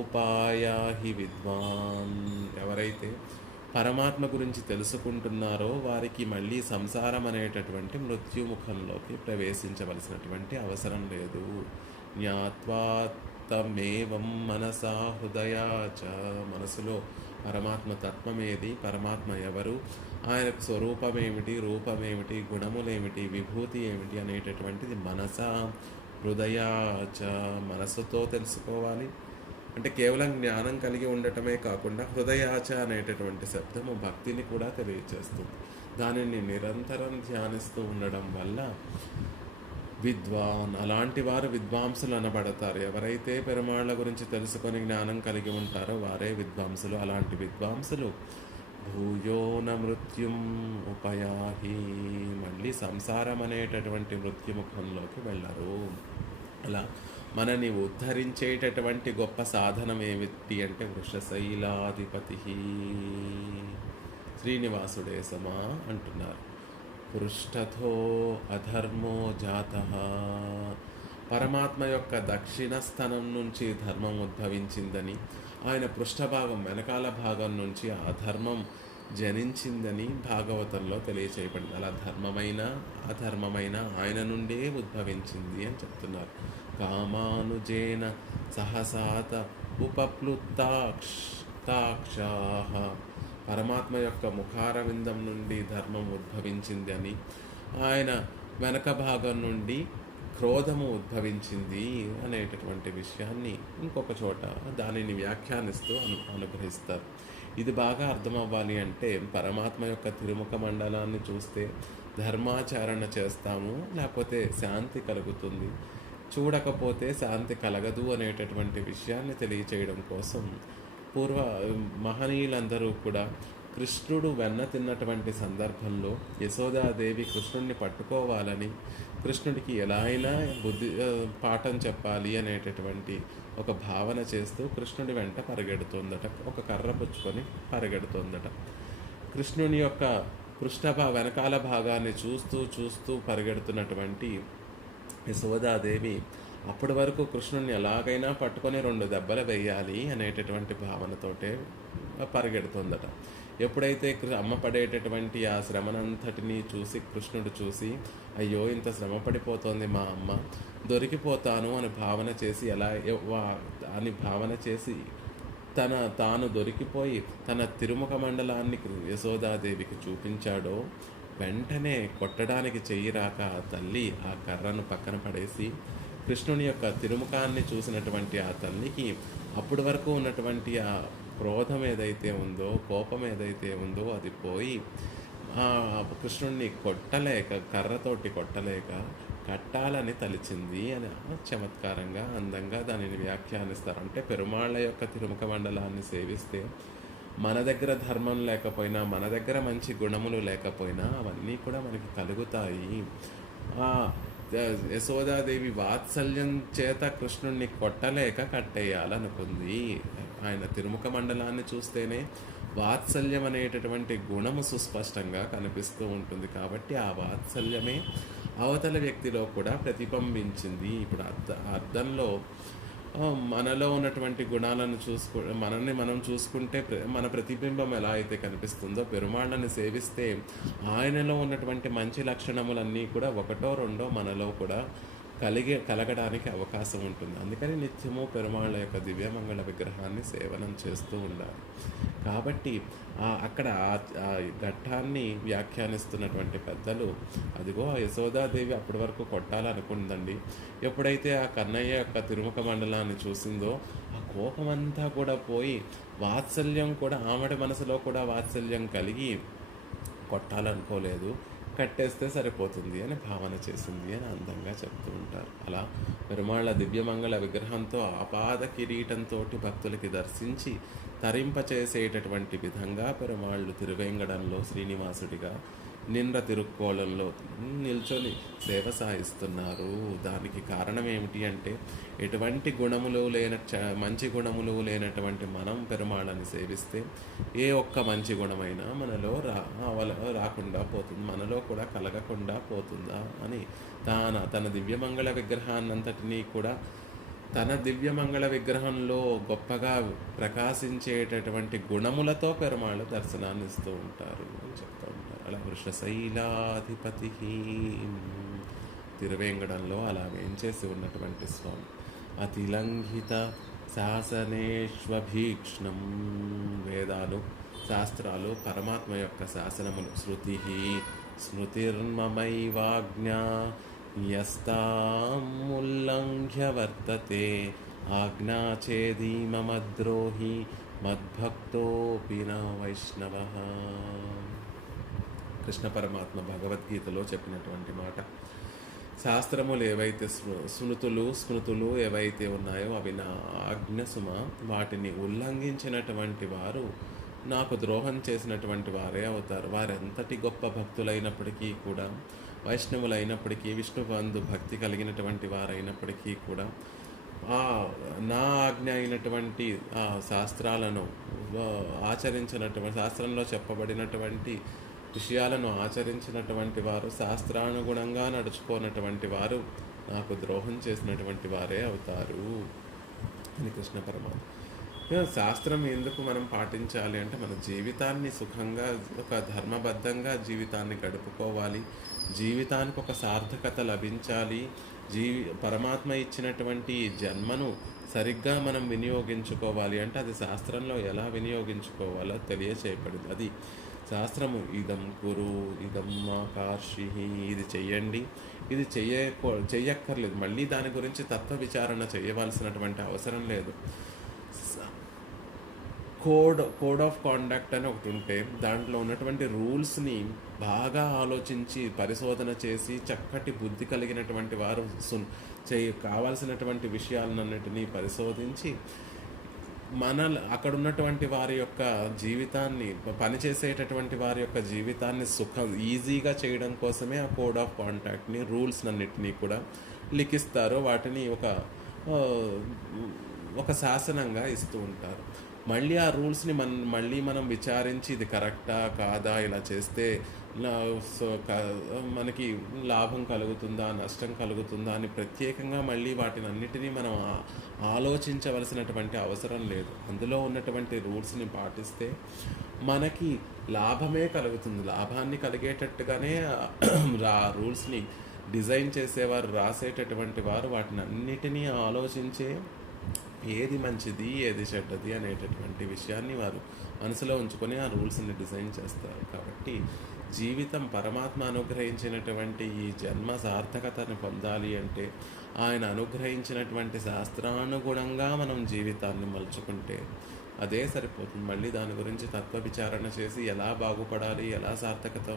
ఉపాయాహి విద్వాన్. ఎవరైతే పరమాత్మ గురించి తెలుసుకుంటున్నారో వారికి మళ్ళీ సంసారం అనేటటువంటి మృత్యుముఖంలోకి ప్రవేశించవలసినటువంటి అవసరం లేదు. జ్ఞాత్వా తమేవం మనసా హృదయా చ, మనసులో పరమాత్మ తత్వమేది, పరమాత్మ ఎవరు, ఆయనకు స్వరూపమేమిటి, రూపమేమిటి, గుణములేమిటి, విభూతి ఏమిటి అనేటటువంటిది మనసా హృదయా చ, మనసుతో తెలుసుకోవాలి. అంటే కేవలం జ్ఞానం కలిగి ఉండటమే కాకుండా హృదయాచ అనేటటువంటి శబ్దము భక్తిని కూడా తెలియచేస్తుంది. దానిని నిరంతరం ధ్యానిస్తూ ఉండడం వల్ల విద్వాన్, అలాంటి వారు విద్వాంసులు అనబడతారు. ఎవరైతే పెరుమాళ్ళ గురించి తెలుసుకొని జ్ఞానం కలిగి ఉంటారో వారే విద్వాంసులు. అలాంటి విద్వాంసులు భూయో న మృత్యుం ఉపయాహి, మళ్ళీ సంసారం అనేటటువంటి మృత్యుముఖంలోకి వెళ్ళరు. అలా మనని ఉద్ధరించేటటువంటి గొప్ప సాధనం ఏమిటి అంటే వృషశైలాధిపతి శ్రీనివాసుడే సమా అంటున్నారు. పృష్ఠతో అధర్మో జాతః, పరమాత్మ యొక్క దక్షిణ స్థానం నుంచి ధర్మం ఉద్భవించిందని, ఆయన పృష్ఠభాగం వెనకాల భాగం నుంచి అధర్మం జనించిందని భాగవతంలో తెలియచేయబడింది. అలా ధర్మమైన అధర్మమైన ఆయన నుండే ఉద్భవించింది అని చెప్తున్నారు. కామానుజేన సహసాత ఉపప్లుతాక్షాః, పరమాత్మ యొక్క ముఖారవిందం నుండి ధర్మం ఉద్భవించింది అని, ఆయన వెనక భాగం నుండి క్రోధము ఉద్భవించింది అనేటటువంటి విషయాన్ని ఇంకొక చోట దానిని వ్యాఖ్యానిస్తూ అనుగ్రహిస్తారు. ఇది బాగా అర్థమవ్వాలి అంటే పరమాత్మ యొక్క తిరుముఖ మండలాన్ని చూస్తే ధర్మాచరణ చేస్తాము, లేకపోతే శాంతి కలుగుతుంది, చూడకపోతే శాంతి కలగదు అనేటటువంటి విషయాన్ని తెలియచేయడం కోసం పూర్వ మహనీయులందరూ కూడా కృష్ణుడు వెన్న తిన్నటువంటి సందర్భంలో యశోదాదేవి కృష్ణుడిని పట్టుకోవాలని, కృష్ణుడికి ఎలా అయినా పాఠం చెప్పాలి అనేటటువంటి ఒక భావన చేస్తూ కృష్ణుడి వెంట పరిగెడుతోందట. ఒక కర్ర పుచ్చుకొని పరిగెడుతోందట. కృష్ణుని యొక్క వెనకాల భాగాన్ని చూస్తూ పరిగెడుతున్నటువంటి యశోదాదేవి అప్పటి వరకు కృష్ణుడిని ఎలాగైనా పట్టుకొని 2 దెబ్బలు వేయాలి అనేటటువంటి భావనతోటే పరిగెడుతోందట. ఎప్పుడైతే అమ్మ పడేటటువంటి ఆ శ్రమనంతటినీ చూసి కృష్ణుడు చూసి, అయ్యో ఇంత శ్రమ పడిపోతోంది మా అమ్మ, దొరికిపోతాను అని భావన చేసి తాను దొరికిపోయి తన తిరుముఖ మండలాన్ని యశోదాదేవికి చూపించాడో, వెంటనే కొట్టడానికి చెయ్యి రాక ఆ తల్లి ఆ కర్రను పక్కన పడేసి కృష్ణుని యొక్క తిరుముఖాన్ని చూసినటువంటి ఆ తల్లికి అప్పటి వరకు ఉన్నటువంటి ఆ క్రోధం ఏదైతే ఉందో, కోపం ఏదైతే ఉందో అది పోయి కృష్ణుడిని కర్రతోటి కొట్టలేక కట్టాలని తలిచింది అని చమత్కారంగా అందంగా దానిని వ్యాఖ్యానిస్తారు. అంటే పెరుమాళ్ళ యొక్క తిరుముఖ మండలాన్ని సేవిస్తే మన దగ్గర ధర్మం లేకపోయినా, మన దగ్గర మంచి గుణములు లేకపోయినా అవన్నీ కూడా మనకి కలుగుతాయి. యశోదాదేవి వాత్సల్యం చేత కృష్ణుడిని కొట్టలేక కట్టేయాలనుకుంది. ఆయన తిరుముఖ మండలాన్ని చూస్తేనే వాత్సల్యం అనేటటువంటి గుణము సుస్పష్టంగా కనిపిస్తూ ఉంటుంది. కాబట్టి ఆ వాత్సల్యమే అవతల వ్యక్తిలో కూడా ప్రతిబింబించింది. ఇప్పుడు అర్థంలో మనలో ఉన్నటువంటి గుణాలను మనల్ని మనం చూసుకుంటే మన ప్రతిబింబం ఎలా అయితే కనిపిస్తుందో, పెరుమాళ్ళని సేవిస్తే ఆయనలో ఉన్నటువంటి మంచి లక్షణములన్నీ కూడా ఒకటో రెండో మనలో కూడా కలగడానికి అవకాశం ఉంటుంది. అందుకని నిత్యము పెరుమాళ్ళ యొక్క దివ్యమంగళ విగ్రహాన్ని సేవనం చేస్తూ ఉండాలి. కాబట్టి అక్కడ ఆ ఘట్టాన్ని వ్యాఖ్యానిస్తున్నటువంటి పెద్దలు, అదిగో ఆ యశోదాదేవి అప్పటి వరకు కొట్టాలనుకుందండి. ఎప్పుడైతే ఆ కన్నయ్య యొక్క తిరుముఖ మండలాన్ని చూసిందో ఆ కోపమంతా కూడా పోయి వాత్సల్యం కూడా, ఆమెడి మనసులో కూడా వాత్సల్యం కలిగి కొట్టాలనుకోలేదు, కట్టేస్తే సరిపోతుంది అని భావన చేసింది అని అందంగా చెప్తూ ఉంటారు. అలా పెరుమాళ్ళ దివ్యమంగళ విగ్రహంతో ఆపాద కిరీటంతో భక్తులకి దర్శించి తరింపచేసేటటువంటి విధంగా పెరుమాళ్ళు తిరువేంగడంలో శ్రీనివాసుడిగా నిండ్ర తిరుక్కోళంలో నిల్చొని సేవ సాగిస్తున్నారు. దానికి కారణం ఏమిటి అంటే, ఎటువంటి గుణములు మంచి గుణములు లేనటువంటి మనం పెరుమాళ్ళని సేవిస్తే ఏ ఒక్క మంచి గుణమైనా మనలో రాకుండా పోతుంది, మనలో కూడా కలగకుండా పోతుందా అని తన దివ్యమంగళ విగ్రహాన్నంతటినీ కూడా తన దివ్యమంగళ విగ్రహంలో గొప్పగా ప్రకాశించేటటువంటి గుణములతో పెరుమాళ్ళు దర్శనాన్ని ఇస్తూ ఉంటారు అని చెప్తూ ఉంటారు. అలా వృషశైలాధిపతి తిరువేంగడంలో అలా వేంచేసి ఉన్నటువంటి స్వామి. అతిలంఘిత శాసనేష్వభీక్ష్ణం, వేదాలు శాస్త్రాలు పరమాత్మ యొక్క శాసనములు. శృతి స్మృతిర్మమైవాజ్ఞా యస్తాముల్లంఘ్య వర్తతే ఆజ్ఞాచేదీ మమ ద్రోహి మద్భక్తోపి న వైష్ణవ. కృష్ణ పరమాత్మ భగవద్గీతలో చెప్పినటువంటి మాట. శాస్త్రములు ఏవైతే స్మృతులు ఏవైతే ఉన్నాయో అవి నా ఆజ్ఞ సుమ, వాటిని ఉల్లంఘించినటువంటి వారు నాకు ద్రోహం చేసినటువంటి వారే అవుతారు. వారెంతటి గొప్ప భక్తులైనప్పటికీ కూడా, వైష్ణవులైనప్పటికీ, విష్ణుబంధు భక్తి కలిగినటువంటి వారైనప్పటికీ కూడా నా ఆజ్ఞ అయినటువంటి శాస్త్రాలను ఆచరించినటువంటి, శాస్త్రంలో చెప్పబడినటువంటి విషయాలను ఆచరించినటువంటి వారు, శాస్త్రానుగుణంగా నడుచుకోనటువంటి వారు నాకు ద్రోహం చేసినటువంటి వారే అవుతారు అని కృష్ణ పరమాత్మ. శాస్త్రం ఎందుకు మనం పాటించాలి అంటే, మన జీవితాన్ని సుఖంగా, ఒక ధర్మబద్ధంగా జీవితాన్ని గడుపుకోవాలి, జీవితానికి ఒక సార్థకత లభించాలి, పరమాత్మ ఇచ్చినటువంటి జన్మను సరిగ్గా మనం వినియోగించుకోవాలి అంటే అది శాస్త్రంలో ఎలా వినియోగించుకోవాలో తెలియచేయబడింది. అది శాస్త్రము ఇదం కురు, ఇదం ఆకర్షి, ఇది చెయ్యండి, ఇది చెయ్యక్కర్లేదు, మళ్ళీ దాని గురించి తత్వ విచారణ చేయవలసినటువంటి అవసరం లేదు. కోడ్ ఆఫ్ కాండక్ట్ అని ఒకటి ఉంటే దాంట్లో ఉన్నటువంటి రూల్స్ని బాగా ఆలోచించి పరిశోధన చేసి చక్కటి బుద్ధి కలిగినటువంటి వారు కావాల్సినటువంటి విషయాలన్నిటినీ పరిశోధించి అక్కడ ఉన్నటువంటి వారి యొక్క జీవితాన్ని, పనిచేసేటటువంటి వారి యొక్క జీవితాన్ని ఈజీగా చేయడం కోసమే ఆ కోడ్ ఆఫ్ కాంటాక్ట్ని, రూల్స్ అన్నిటినీ కూడా లిఖిస్తారు. వాటిని ఒక శాసనంగా ఇస్తూ ఉంటారు. మళ్ళీ ఆ రూల్స్ని మనం విచారించి ఇది కరెక్టా కాదా, ఇలా చేస్తే మనకి లాభం కలుగుతుందా, నష్టం కలుగుతుందా అని ప్రత్యేకంగా మళ్ళీ వాటిని అన్నిటినీ మనం ఆలోచించవలసినటువంటి అవసరం లేదు. అందులో ఉన్నటువంటి రూల్స్ని పాటిస్తే మనకి లాభమే కలుగుతుంది. లాభాన్ని కలిగేటట్టుగానే ఆ రూల్స్ని డిజైన్ చేసేవారు, రాసేటటువంటి వారు వాటిని అన్నిటినీ ఆలోచించే ఏది మంచిది ఏది చెడ్డది అనేటటువంటి విషయాన్ని వారు మనసులో ఉంచుకొని ఆ రూల్స్ని డిజైన్ చేస్తారు. కాబట్టి జీవితం పరమాత్మ అనుగ్రహించినటువంటి ఈ జన్మ సార్థకతను పొందాలి అంటే ఆయన అనుగ్రహించినటువంటి శాస్త్రానుగుణంగా మనం జీవితాన్ని మలుచుకుంటే అదే సరిపోతుంది. మళ్ళీ దాని గురించి తత్వ విచారణ చేసి ఎలా బాగుపడాలి, ఎలా సార్థకత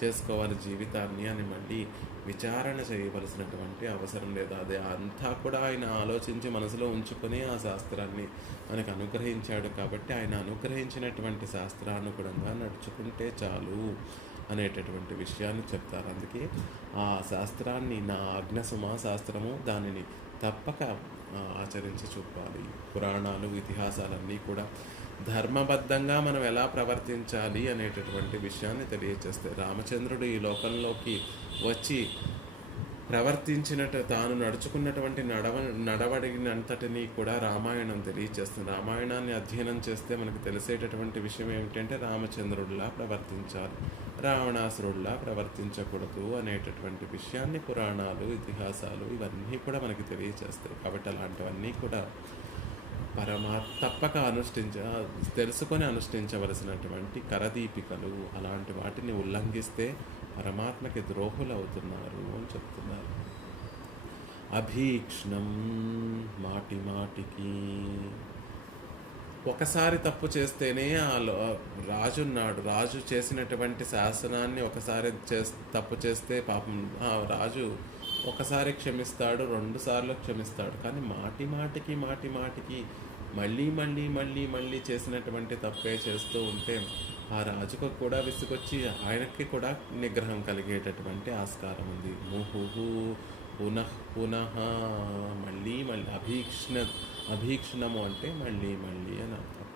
చేసుకోవాలి జీవితాన్ని అని మళ్ళీ విచారణ చేయవలసినటువంటి అవసరం లేదు. అదే అంతా కూడా ఆయన ఆలోచించి మనసులో ఉంచుకొని ఆ శాస్త్రాన్ని మనకు అనుగ్రహించాడు. కాబట్టి ఆయన అనుగ్రహించినటువంటి శాస్త్రానుగుణంగా నడుచుకుంటే చాలు అనేటటువంటి విషయాన్ని చెప్తారు. అందుకే ఆ శాస్త్రాన్ని, నా ఆజ్ఞసుమా శాస్త్రము, దానిని తప్పక ఆచరించి చూపాలి. పురాణాలు, ఇతిహాసాలన్నీ కూడా ధర్మబద్ధంగా మనం ఎలా ప్రవర్తించాలి అనేటటువంటి విషయాన్ని తెలియజేస్తాయి. రామచంద్రుడు ఈ లోకంలోకి వచ్చి తాను నడుచుకున్నటువంటి నడవడినంతటినీ కూడా రామాయణం తెలియజేస్తుంది. రామాయణాన్ని అధ్యయనం చేస్తే మనకు తెలిసేటటువంటి విషయం ఏమిటంటే రామచంద్రుడిలా ప్రవర్తించాలి. రావణాసురుడిలా ప్రవర్తించకూడదు అనేటటువంటి విషయాన్ని పురాణాలు, ఇతిహాసాలు ఇవన్నీ కూడా మనకి తెలియచేస్తాయి. కాబట్టి అలాంటివన్నీ కూడా తప్పక తెలుసుకొని అనుష్ఠించవలసినటువంటి కరదీపికలు. అలాంటి వాటిని ఉల్లంఘిస్తే పరమాత్మకి ద్రోహులు అవుతున్నారు అని చెప్తున్నారు. అభీక్ష్ణం, మాటి మాటికి ఒకసారి తప్పు చేస్తేనే రాజున్నాడు, రాజు చేసినటువంటి శాసనాన్ని ఒకసారి తప్పు చేస్తే పాపం రాజు ఒకసారి క్షమిస్తాడు, 2 సార్లు క్షమిస్తాడు. కానీ మాటి మాటికి మళ్ళీ మళ్ళీ మళ్ళీ మళ్ళీ చేసినటువంటి తప్పే చేస్తూ ఉంటే ఆ రాజుకు కూడా విసుగొచ్చి ఆయనకి కూడా నిగ్రహం కలిగేటటువంటి ఆస్కారం ఉంది. ముహుహు పునః పునః, మళ్ళీ మళ్ళీ. అభీక్షణము అంటే మళ్ళీ మళ్ళీ అని అర్థం.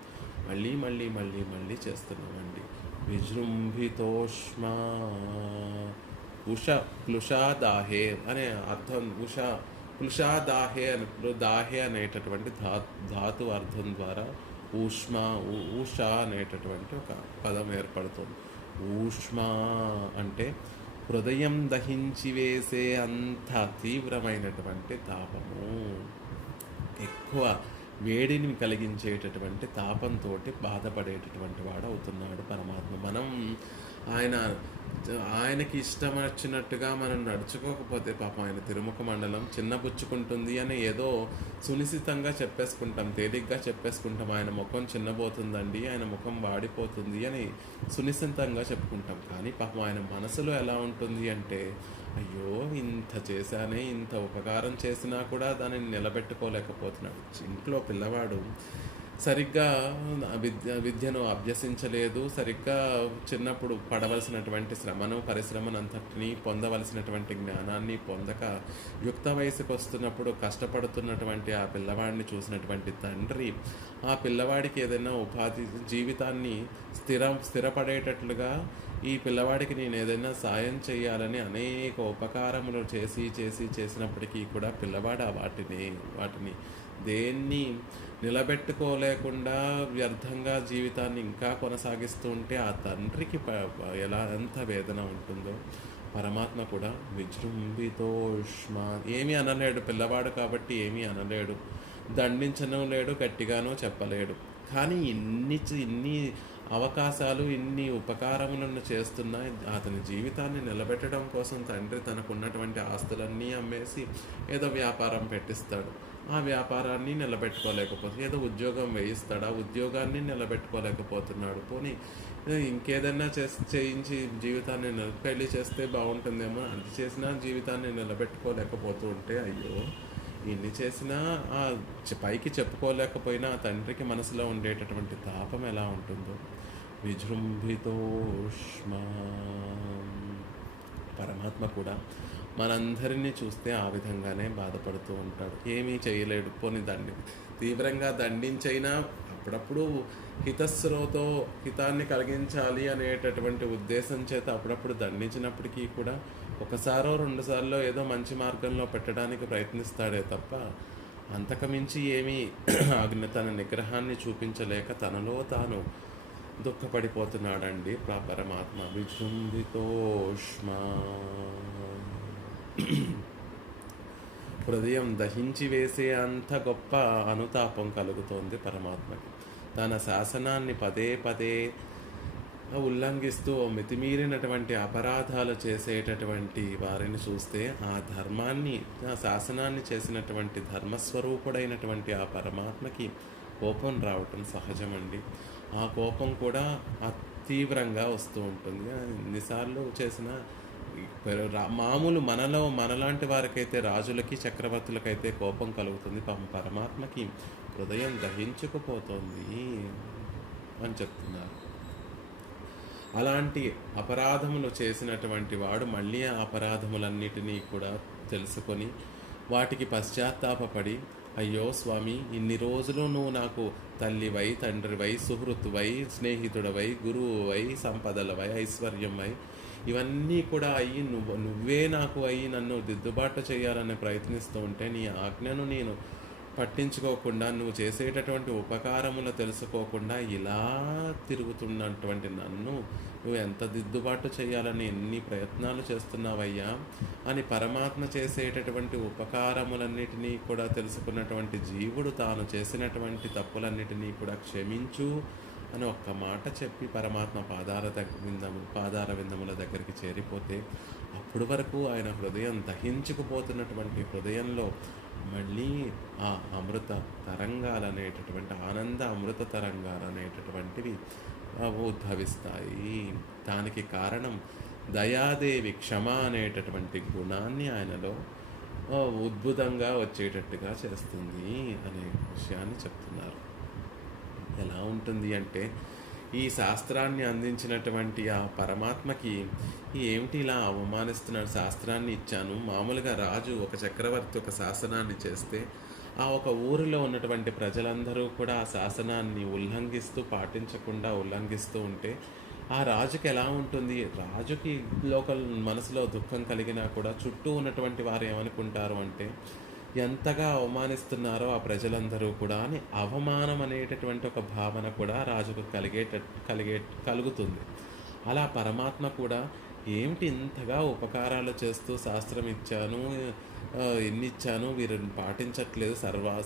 మళ్ళీ చేస్తున్నామండి. విజృంభితోష్మా, ప్లుషాదాహే అనే అర్థం. ప్లుషాదాహే దాహే అనేటటువంటి ధాతు అర్థం ద్వారా ఊష అనేటటువంటి ఒక పదం ఏర్పడుతుంది. ఊష్మా అంటే హృదయం దహించి వేసే అంత తీవ్రమైనటువంటి తాపము, ఎక్కువ వేడిని కలిగించేటటువంటి తాపంతో బాధపడేటటువంటి వాడు అవుతున్నాడు పరమాత్మ. మనం ఆయనకి ఇష్టం వచ్చినట్టుగా మనం నడుచుకోకపోతే పాపం ఆయన తిరుముఖ మండలం చిన్నబుచ్చుకుంటుంది అని ఏదో సునిశ్చితంగా చెప్పేసుకుంటాం, తేలిగ్గా చెప్పేసుకుంటాం. ఆయన ముఖం చిన్నబోతుందండి, ఆయన ముఖం వాడిపోతుంది అని సునిశ్చితంగా చెప్పుకుంటాం. కానీ పాపం ఆయన మనసులో ఎలా ఉంటుంది అంటే, అయ్యో ఇంత చేశానే, ఇంత ఉపకారం చేసినా కూడా దానిని నిలబెట్టుకోలేకపోతున్నాడు. ఇంట్లో పిల్లవాడు సరిగ్గా విద్యను అభ్యసించలేదు, సరిగ్గా చిన్నప్పుడు పడవలసినటువంటి పరిశ్రమనంతటినీ పొందవలసినటువంటి జ్ఞానాన్ని పొందక యుక్త వయసుకు వస్తున్నప్పుడు కష్టపడుతున్నటువంటి ఆ పిల్లవాడిని చూసినటువంటి తండ్రి ఆ పిల్లవాడికి ఏదైనా ఉపాధి, జీవితాన్ని స్థిరపడేటట్లుగా ఈ పిల్లవాడికి నేను ఏదైనా సాయం చేయాలని అనేక ఉపకారములు చేసినప్పటికీ కూడా పిల్లవాడు వాటిని దేన్ని నిలబెట్టుకోలేకుండా వ్యర్థంగా జీవితాన్ని ఇంకా కొనసాగిస్తూ ఉంటే ఆ తండ్రికి ఎంత వేదన ఉంటుందో పరమాత్మ కూడా విజృంభితోష్మ. ఏమీ అనలేడు పిల్లవాడు కాబట్టి, ఏమీ అనలేడు, దండించడం లేడు, గట్టిగానో చెప్పలేడు. కానీ ఇన్ని అవకాశాలు, ఇన్ని ఉపకారములను చేస్తున్నా అతని జీవితాన్ని నిలబెట్టడం కోసం తండ్రి తనకున్నటువంటి ఆస్తులన్నీ అమ్మేసి ఏదో వ్యాపారం పెట్టిస్తాడు. ఆ వ్యాపారాన్ని నిలబెట్టుకోలేకపోతే ఏదో ఉద్యోగం వేయిస్తాడు, ఆ ఉద్యోగాన్ని నిలబెట్టుకోలేకపోతున్నాడు. పోనీ ఇంకేదన్నా చేయించి జీవితాన్ని పెళ్లి చేస్తే బాగుంటుందేమో, అది చేసినా జీవితాన్ని నిలబెట్టుకోలేకపోతూ ఉంటే అయ్యో ఇన్ని చేసినా పైకి చెప్పుకోలేకపోయినా ఆ తండ్రికి మనసులో ఉండేటటువంటి తాపం ఎలా ఉంటుందో. విజృంభితోష్మ. పరమాత్మ కూడా మనందరినీ చూస్తే ఆ విధంగానే బాధపడుతూ ఉంటాడు. ఏమీ చేయలేడు. పోని తీవ్రంగా దండించైనా అప్పుడప్పుడు హితస్రోతో హితాన్ని కలిగించాలి అనేటటువంటి ఉద్దేశం చేత అప్పుడప్పుడు దండించినప్పటికీ కూడా ఒకసారో 2 సార్లు ఏదో మంచి మార్గంలో పెట్టడానికి ప్రయత్నిస్తాడే తప్ప అంతకుమించి ఏమీ తన నిగ్రహాన్ని చూపించలేక తనలో తాను దుఃఖపడిపోతున్నాడండి పరమాత్మ. విజృంభితోష్మ. హృదయం దహించి వేసే అంత గొప్ప అనుతాపం కలుగుతోంది పరమాత్మకి. తన శాసనాన్ని పదే ఉల్లంఘిస్తూ మితిమీరినటువంటి అపరాధాలు చేసేటటువంటి వారిని చూస్తే ఆ ధర్మాన్ని, ఆ శాసనాన్ని చేసినటువంటి ధర్మస్వరూపుడైనటువంటి ఆ పరమాత్మకి కోపం రావటం సహజమండి. ఆ కోపం కూడా తీవ్రంగా వస్తూ ఉంటుంది. ఎన్నిసార్లు చేసిన మామూలు మనలాంటి వారికైతే, రాజులకి చక్రవర్తులకైతే కోపం కలుగుతుంది. పరమాత్మకి హృదయం దహించుకుపోతుంది అని చెప్తున్నారు. అలాంటి అపరాధములు చేసినటువంటి వాడు మళ్ళీ ఆ అపరాధములన్నిటినీ కూడా తెలుసుకొని వాటికి పశ్చాత్తాపపడి, అయ్యో స్వామి, ఇన్ని రోజులు నువ్వు నాకు తల్లివై, తండ్రివై, సుహృతువై, స్నేహితుడవై, గురువువై, సంపదలవై, ఐశ్వర్యమై, ఇవన్నీ కూడా అయ్యి నువ్వే నాకు అయ్యి నన్ను దిద్దుబాటు చేయాలని ప్రయత్నిస్తూ ఉంటే నీ ఆజ్ఞను నేను పట్టించుకోకుండా, నువ్వు చేసేటటువంటి ఉపకారములు తెలుసుకోకుండా ఇలా తిరుగుతున్నటువంటి నన్ను నువ్వు ఎంత దిద్దుబాటు చేయాలని ఎన్ని ప్రయత్నాలు చేస్తున్నావయ్యా అని పరమాత్మ చేసేటటువంటి ఉపకారములన్నిటినీ కూడా తెలుసుకున్నటువంటి జీవుడు తాను చేసినటువంటి తప్పులన్నిటినీ కూడా క్షమించు అని ఒక్క మాట చెప్పి పరమాత్మ పాదార విందముల దగ్గరికి చేరిపోతే అప్పుడు వరకు ఆయన హృదయం దహించుకుపోతున్నటువంటి హృదయంలో మళ్ళీ ఆ అమృత తరంగాలు అనేటటువంటి ఆనంద అమృత తరంగాలు అనేటటువంటివి ఉద్భవిస్తాయి. దానికి కారణం దయాదేవి క్షమ అనేటటువంటి గుణాన్ని ఆయనలో ఉద్భుతంగా వచ్చేటట్టుగా చేస్తుంది అనే విషయాన్ని చెప్తున్నారు. ఎలా ఉంటుంది అంటే, ఈ శాస్త్రాన్ని అందించినటువంటి ఆ పరమాత్మకి ఏమిటి ఇలా అవమానిస్తున్నాడు, శాస్త్రాన్ని ఇచ్చాను. మామూలుగా రాజు ఒక చక్రవర్తి ఒక శాసనాన్ని చేస్తే ఆ ఒక ఊరిలో ఉన్నటువంటి ప్రజలందరూ కూడా ఆ శాసనాన్ని పాటించకుండా ఉల్లంఘిస్తూ ఉంటే ఆ రాజుకి ఎలా ఉంటుంది? రాజుకి మనసులో దుఃఖం కలిగినా కూడా చుట్టూ ఉన్నటువంటి వారు ఏమనుకుంటారు అంటే, ఎంతగా అవమానిస్తున్నారో ఆ ప్రజలందరూ కూడా అని అవమానం అనేటటువంటి ఒక భావన కూడా రాజుకు కలుగుతుంది. అలా పరమాత్మ కూడా ఏమిటి ఇంతగా ఉపకారాలు చేస్తూ శాస్త్రం ఇచ్చాను, ఎన్ని ఇచ్చాను, వీరిని పాటించట్లేదు,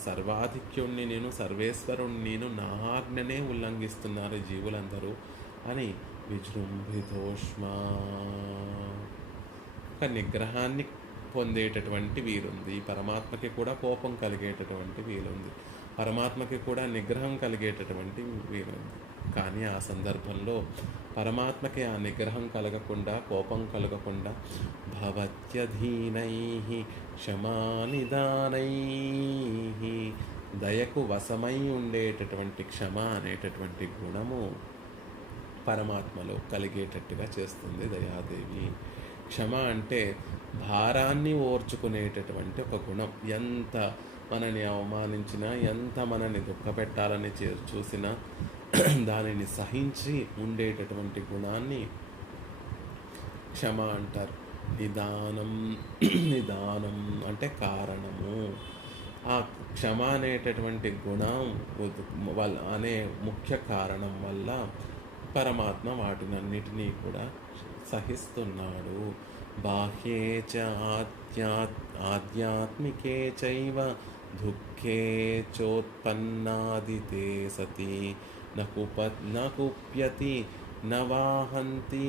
సర్వాధిక్యుణ్ణి నేను, సర్వేశ్వరుణ్ణి నేను, నా ఆజ్ఞనే ఉల్లంఘిస్తున్నారు జీవులందరూ అని విజృంభితోష్మా ఒక నిగ్రహాన్ని పొందేటటువంటి వీలుంది. పరమాత్మకి కూడా కోపం కలిగేటటువంటి వీలుంది, పరమాత్మకి కూడా నిగ్రహం కలిగేటటువంటి వీలుంది. కానీ ఆ సందర్భంలో పరమాత్మకి ఆ నిగ్రహం కలగకుండా, కోపం కలగకుండా భవత్యధీనై క్షమానిదానై దయకు వశమై ఉండేటటువంటి క్షమ అనేటటువంటి గుణము పరమాత్మలో కలిగేటట్టుగా చేస్తుంది దయాదేవి. క్షమ అంటే భారాన్ని ఓర్చుకునేటటువంటి ఒక గుణం. ఎంత మనని అవమానించినా, ఎంత మనని దుఃఖపెట్టాలని చూసినా దానిని సహించి ఉండేటటువంటి గుణాన్ని క్షమ అంటారు. నిదానం అంటే కారణము. ఆ క్షమ అనేటటువంటి గుణం అనే ముఖ్య కారణం వల్ల పరమాత్మ వాటినన్నిటినీ కూడా సహిస్తున్నాడు. బాహ్యే చ ఆధ్యాత్మికే చైవ దుఃఖే చోత్పన్నాదితే సతి నకుప్యతి నవాహంతి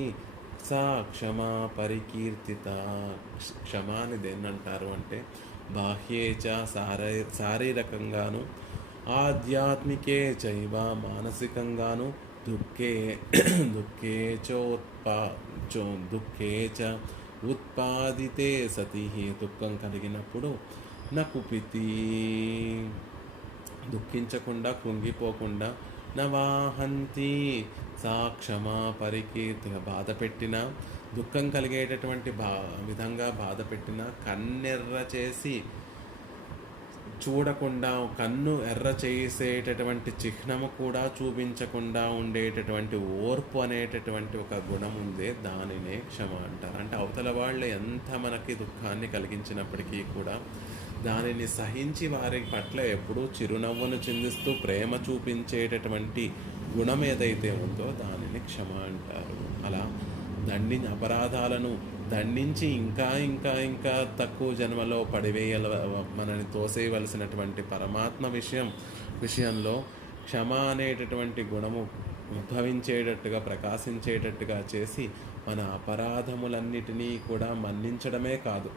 సా క్షమా పరికీర్తిత. క్షమాని దేన్నంటారు అంటే, బాహ్యే చ శారీరకంగాను, ఆధ్యాత్మికే చైవ మానసికంగాను, దుఃఖే చ ఉత్పాదితే సతి దుఃఖం కలిగినప్పుడు నకుపితి దుఃఖించకుండా, కృంగిపోకుండా, నవాహంతి సా క్షమా పరికీర్తిగా బాధపెట్టిన, దుఃఖం కలిగేటటువంటి విధంగా బాధపెట్టిన, కన్నెర్ర చేసి చూడకుండా, కన్ను ఎర్ర చేసేటటువంటి చిహ్నము కూడా చూపించకుండా ఉండేటటువంటి ఓర్పు అనేటటువంటి ఒక గుణం ఉందే, దానినే క్షమ అంటారు. అంటే అవతల వాళ్ళు ఎంత మనకి దుఃఖాన్ని కలిగించినప్పటికీ కూడా దానిని సహించి వారి పట్ల ఎప్పుడూ చిరునవ్వును చిందిస్తూ ప్రేమ చూపించేటటువంటి గుణం ఏదైతే ఉందో దానిని క్షమ అంటారు. అలా అపరాధాలను దండించి ఇంకా ఇంకా ఇంకా తక్కువ జన్మలో మనని తోసేయవలసినటువంటి పరమాత్మ విషయంలో క్షమ అనేటటువంటి గుణము ఉద్భవించేటట్టుగా, ప్రకాశించేటట్టుగా చేసి మన అపరాధములన్నిటినీ కూడా మన్నించడమే కాదు,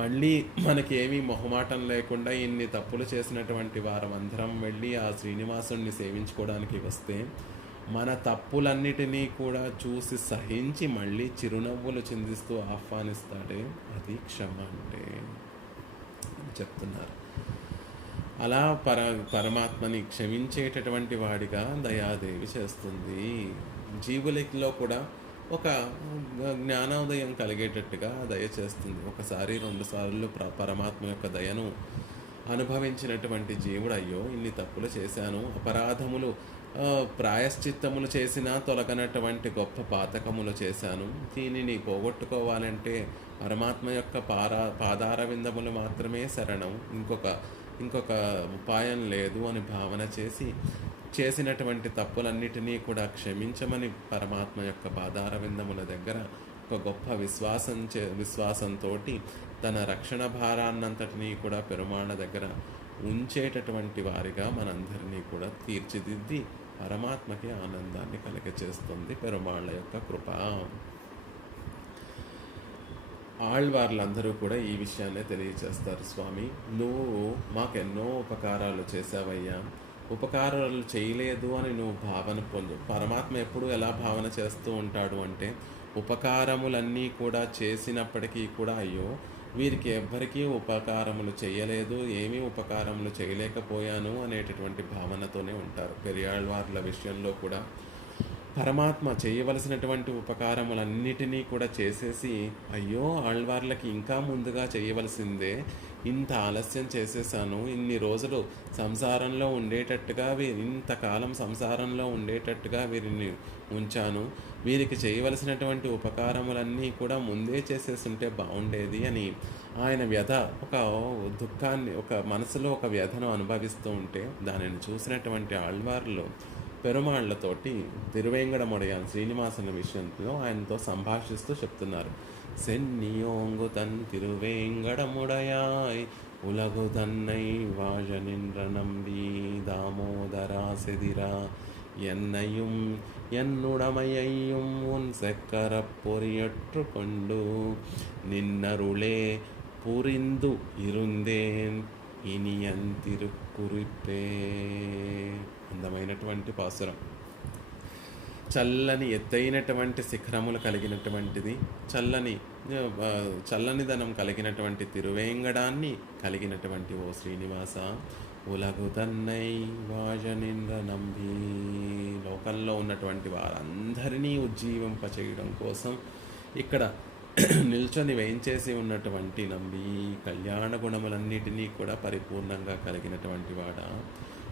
మళ్ళీ మనకేమీ మొహమాటం లేకుండా ఇన్ని తప్పులు చేసినటువంటి వారమందరం వెళ్ళి ఆ శ్రీనివాసుని సేవించుకోవడానికి వస్తే మన తప్పులన్నిటినీ కూడా చూసి సహించి మళ్ళీ చిరునవ్వులు చిందిస్తూ ఆహ్వానిస్తాడే, అది క్షమ అంటే చెప్తున్నారు. అలా పరమాత్మని క్షమించేటటువంటి వాడిగా దయాదేవి చేస్తుంది. జీవులలో కూడా ఒక జ్ఞానోదయం కలిగేటట్టుగా దయ చేస్తుంది. ఒకసారి 2 సార్లు పరమాత్మ యొక్క దయను అనుభవించినటువంటి జీవుడు, అయ్యో ఇన్ని తప్పులు చేశాను, అపరాధములు ప్రాయశ్చిత్తములు చేసినా తొలగనటువంటి గొప్ప పాతకములు చేశాను, దీనిని పోగొట్టుకోవాలంటే పరమాత్మ యొక్క పాదార విందములు మాత్రమే శరణం, ఇంకొక ఇంకొక ఉపాయం లేదు అని భావన చేసి చేసినటువంటి తప్పులన్నిటినీ కూడా క్షమించమని పరమాత్మ యొక్క పాదార విందముల దగ్గర ఒక గొప్ప విశ్వాసంతో తన రక్షణ భారాన్నంతటినీ కూడా పెరుమాళ్ళ దగ్గర ఉంచేటటువంటి వారిగా మనందరినీ కూడా తీర్చిదిద్ది పరమాత్మకి ఆనందాన్ని కలిగచేస్తుంది పెరుమాళ్ళ యొక్క కృప. ఆళ్వార్లందరూ కూడా ఈ విషయాన్నే తెలియచేస్తారు. స్వామి, నువ్వు మాకెన్నో ఉపకారాలు చేశావయ్యా, ఉపకారాలు చేయలేదు అని నువ్వు భావన పొందు. పరమాత్మ ఎప్పుడు ఎలా భావన చేస్తూ ఉంటాడు అంటే, ఉపకారములన్నీ కూడా చేసినప్పటికీ కూడా అయ్యో వీరికి ఎవ్వరికీ ఉపకారములు చేయలేదు, ఏమీ ఉపకారములు చేయలేకపోయాను అనేటటువంటి భావనతోనే ఉంటారు. పెరియాళ్వార్ల విషయంలో కూడా పరమాత్మ చేయవలసినటువంటి ఉపకారములన్నిటినీ కూడా చేసేసి, అయ్యో ఆళ్వార్లకి ఇంకా ముందుగా చేయవలసిందే, ఇంత ఆలస్యం చేసేసాను, ఇన్ని రోజులు సంసారంలో ఉండేటట్టుగా ఇంతకాలం సంసారంలో ఉండేటట్టుగా వీరిని ఉంచాను, వీరికి చేయవలసినటువంటి ఉపకారములన్నీ కూడా ముందే చేసేస్తుంటే బాగుండేది అని ఆయన వ్యధ, ఒక దుఃఖాన్ని, ఒక మనసులో ఒక వ్యధను అనుభవిస్తూ ఉంటే దానిని చూసినటువంటి ఆళ్వార్లు పెరుమాళ్లతోటి తిరువేంగడముడయాన్ శ్రీనివాసన విషయంలో ఆయనతో సంభాషిస్తూ చెప్తున్నారు. సెన్నియోంగు తన్ తిరువేంగడముడయాయ్ ఉలగు తన్నై వాజ నిன்ற நம்பி தாமோதரா செதிரா என்னையும் என்னுடமையையும் உன் செக்கரப் பொறியற்று கொண்டு நின்னருளே புரிந்து இருந்தேன் ఇనియన్ తిరుక్కురిపే. అందమైనటువంటి పాసురం. చల్లని ఎత్తైనటువంటి శిఖరములు కలిగినటువంటిది, చల్లనిదనం కలిగినటువంటి తిరువేంగడాన్ని కలిగినటువంటి ఓ శ్రీనివాస, ఉలగు తన్నై వాజనింద్ర నంబి, లోకంలో ఉన్నటువంటి వారందరినీ ఉజ్జీవింపచేయడం కోసం ఇక్కడ నిల్చొని వేయించేసి ఉన్నటువంటి నంబి, కళ్యాణ గుణములన్నిటినీ కూడా పరిపూర్ణంగా కలిగినటువంటి వాడ,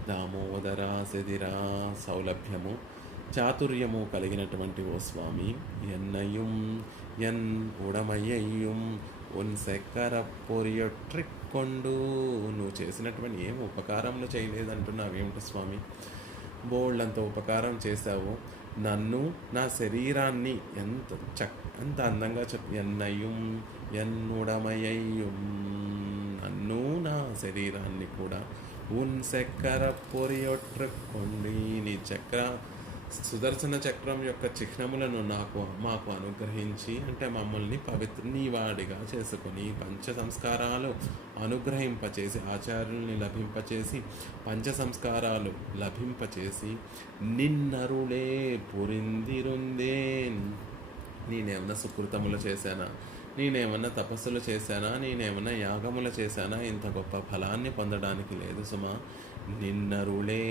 దామోదర సెదిరా, సౌలభ్యము చాతుర్యము కలిగినటువంటి ఓ స్వామి, ఎన్నయ్యం ఎన్ ఉడమయ్యయ్యం ఉన్ సెక్కర పొరియొట్రిక్కొండు, నువ్వు చేసినటువంటి ఏం ఉపకారములు చేయలేదంటున్నావు ఏమిటి స్వామి? బోళ్ళంత ఉపకారం చేశావు, నన్ను నా శరీరాన్ని ఎంత అందంగా ఎన్నయ్యం ఎన్నుడమయ్యం, నన్ను నా శరీరాన్ని కూడా ఉన్ చక్ర పొరియొట్రకొండి, నీ సుదర్శన చక్రం యొక్క చిహ్నములను మాకు అనుగ్రహించి, అంటే మమ్మల్ని నీ వాడిగా చేసుకొని పంచ సంస్కారాలు అనుగ్రహింపచేసి, ఆచార్యుల్ని లభింపచేసి పంచ సంస్కారాలు లభింపచేసి, నిన్నరులే పురిందిరుందే, నేనేమన్నా సుకృతములు చేశానా, నేనేమన్నా తపస్సులు చేశానా, నేనేమన్నా యాగములు చేశానా, ఇంత గొప్ప ఫలాన్ని పొందడానికి లేదు సుమా. నిన్నరులే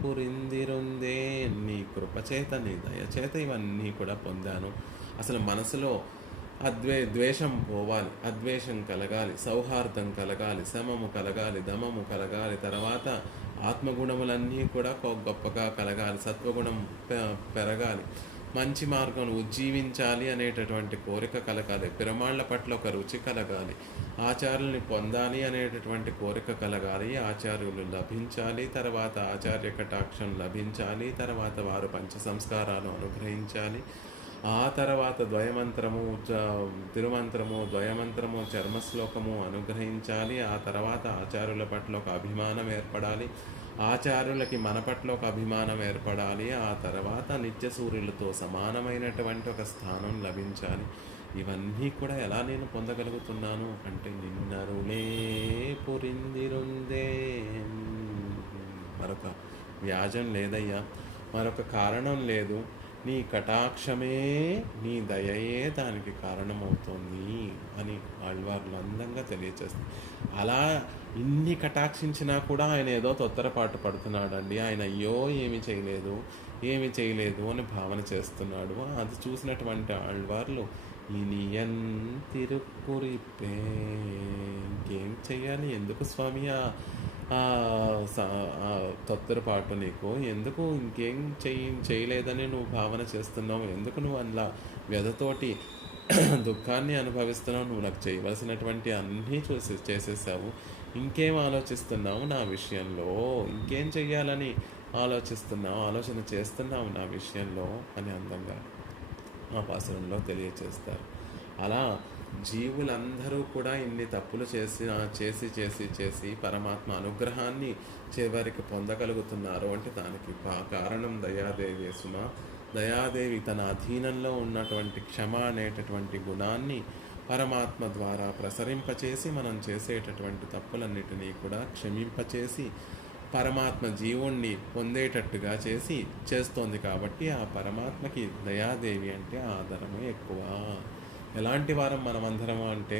పురిందిరుందే, నీ కృపచేత నీ దయచేత ఇవన్నీ కూడా పొందాను. అసలు మనసులో ద్వేషం పోవాలి, అద్వేషం కలగాలి, సౌహార్దం కలగాలి, సమము కలగాలి, దమము కలగాలి, తర్వాత ఆత్మగుణములన్నీ కూడా గొప్పగా కలగాలి, సత్వగుణం పెరగాలి, మంచి మార్గం ఉజ్జీవించాలి అనేటటువంటి కోరిక కలగాలి, పెరుమాళ్ళ పట్ల ఒక రుచి కలగాలి, ఆచార్యుల్ని పొందాలి అనేటటువంటి కోరిక కలగాలి, ఆచార్యులు లభించాలి, తర్వాత ఆచార్య కటాక్షం లభించాలి, తర్వాత వారు పంచ సంస్కారాలు అనుగ్రహించాలి, ఆ తర్వాత ద్వయమంత్రము, తిరుమంత్రము, ద్వయమంత్రము, చర్మశ్లోకము అనుగ్రహించాలి, ఆ తర్వాత ఆచార్యుల పట్ల ఒక అభిమానం ఏర్పడాలి, ఆచార్యులకి మన పట్ల ఒక అభిమానం ఏర్పడాలి, ఆ తర్వాత నిత్య సూర్యులతో సమానమైనటువంటి ఒక స్థానం లభించాలి. ఇవన్నీ కూడా ఎలా నేను పొందగలుగుతున్నాను అంటే, నిన్నరులే పురిందిరుందే, మరొక వ్యాజం లేదయ్యా, మరొక కారణం లేదు, నీ కటాక్షమే, నీ దయయే దానికి కారణమవుతుంది అని ఆళ్వార్లు అందంగా తెలియచేస్తుంది. అలా ఇన్ని కటాక్షించినా కూడా ఆయన ఏదో తొత్తరపాటు పడుతున్నాడండి, ఆయన అయ్యో ఏమి చేయలేదు అని భావన చేస్తున్నాడు. అది చూసినటువంటి ఆళ్వార్లు ఇనియన్ తిరుక్కురిపే, ఇంకేం చెయ్యాలి, ఎందుకు స్వామి తొత్తరపాటు నీకు, ఎందుకు ఇంకేం చేయలేదని నువ్వు భావన చేస్తున్నావు, ఎందుకు నువ్వు అలా వ్యధతోటి దుఃఖాన్ని అనుభవిస్తున్నావు, నువ్వు నాకు చేయవలసినటువంటి అన్నీ చేసేసావు, ఇంకేం ఆలోచిస్తున్నావు నా విషయంలో, ఇంకేం చెయ్యాలని ఆలోచన చేస్తున్నావు నా విషయంలో అని అందంగా ఆ పాసురంలో తెలియచేస్తారు. అలా జీవులందరూ కూడా ఇన్ని తప్పులు చేసి పరమాత్మ అనుగ్రహాన్ని చివరికి పొందగలుగుతున్నారు అంటే దానికి కారణం దయాదేవి సుమ. దయాదేవి తన అధీనంలో ఉన్నటువంటి క్షమ అనేటటువంటి గుణాన్ని పరమాత్మ ద్వారా ప్రసరింపచేసి మనం చేసేటటువంటి తప్పులన్నిటినీ కూడా క్షమింపచేసి పరమాత్మ జీవుణ్ణి పొందేటట్టుగా చేస్తోంది. కాబట్టి ఆ పరమాత్మకి దయాదేవి అంటే ఆదరము ఎక్కువ. ఎలాంటి వారం మనమందరము అంటే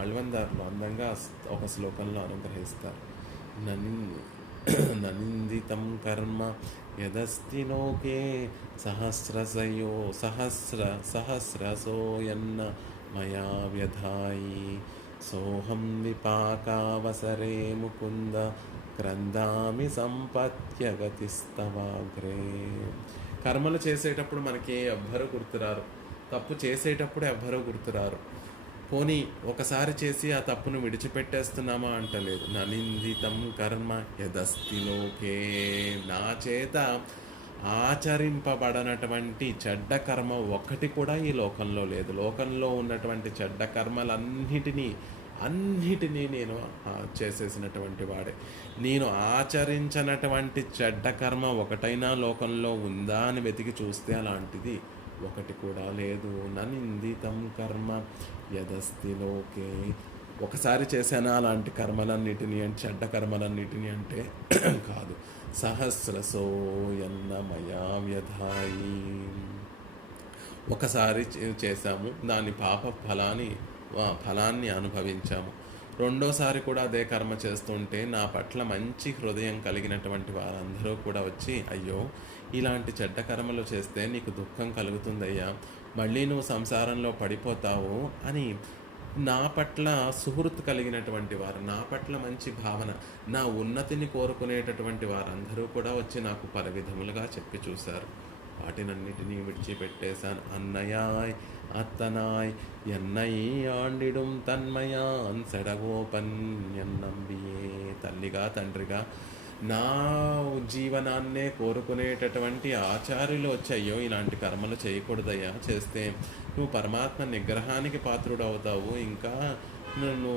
ఆళ్వందారులు అందంగా ఒక శ్లోకంలో అనుగ్రహిస్తారు. ననిందితం కర్మ యదస్తి లోకే సహస్రసోయన్న మయా వ్యధాయి సోహం విపాకావసరే ముకుంద క్రందామి సంపత్యగతిస్తవాగ్రే. కర్మలు చేసేటప్పుడు మనకి ఎవ్వరూ గుర్తురారు, తప్పు చేసేటప్పుడు ఎవ్వరూ గుర్తురారు. పోనీ ఒకసారి చేసి ఆ తప్పును విడిచిపెట్టేస్తున్నామా అంటలేదు. ననిందితం కర్మ యదస్తి లోకే, నా చేత ఆచరింపబడనటువంటి చెడ్డ కర్మ ఒక్కటి కూడా ఈ లోకంలో లేదు. లోకంలో ఉన్నటువంటి చెడ్డ కర్మలన్నిటినీ నేను చేసేసినటువంటి వాడే. నేను ఆచరించినటువంటి చెడ్డ కర్మ ఒకటైనా లోకంలో ఉందా అని వెతికి చూస్తే అలాంటిది ఒకటి కూడా లేదు. ననిందితం కర్మ యదస్తి లోకే. ఒకసారి చేశానా అలాంటి కర్మలన్నిటినీ అంటే చెడ్డ కర్మలన్నిటినీ అంటే కాదు. సహస్రసో ఎన్న మయా వ్యధాయి. ఒకసారి చేశాము, దాని పాప ఫలాన్ని అనుభవించాము. రెండోసారి కూడా అదే కర్మ చేస్తుంటే నా పట్ల మంచి హృదయం కలిగినటువంటి వారందరూ కూడా వచ్చి, అయ్యో ఇలాంటి చెడ్డ కర్మలు చేస్తే నీకు దుఃఖం కలుగుతుందయ్యా, మళ్ళీ నువ్వు సంసారంలో పడిపోతావు అని నా పట్ల సుహృత్ కలిగినటువంటి వారు, నా పట్ల మంచి భావన, నా ఉన్నతిని కోరుకునేటటువంటి వారందరూ కూడా వచ్చి నాకు పలు విధములుగా చెప్పి చూశారు. వాటినన్నిటినీ విడిచిపెట్టేశాను. అన్నయాయ్ అత్తనాయ్ ఎన్నై ఆండిడుం తన్మయాన్ సెడగోపన్ ఎన్నంబియే. తల్లిగా తండ్రిగా నా జీవనాన్నే కోరుకునేటటువంటి ఆచార్యులు వచ్చాయో ఇలాంటి కర్మలు చేయకూడదయ్యా, చేస్తే నువ్వు పరమాత్మ నిగ్రహానికి పాత్రుడు అవుతావు, ఇంకా నువ్వు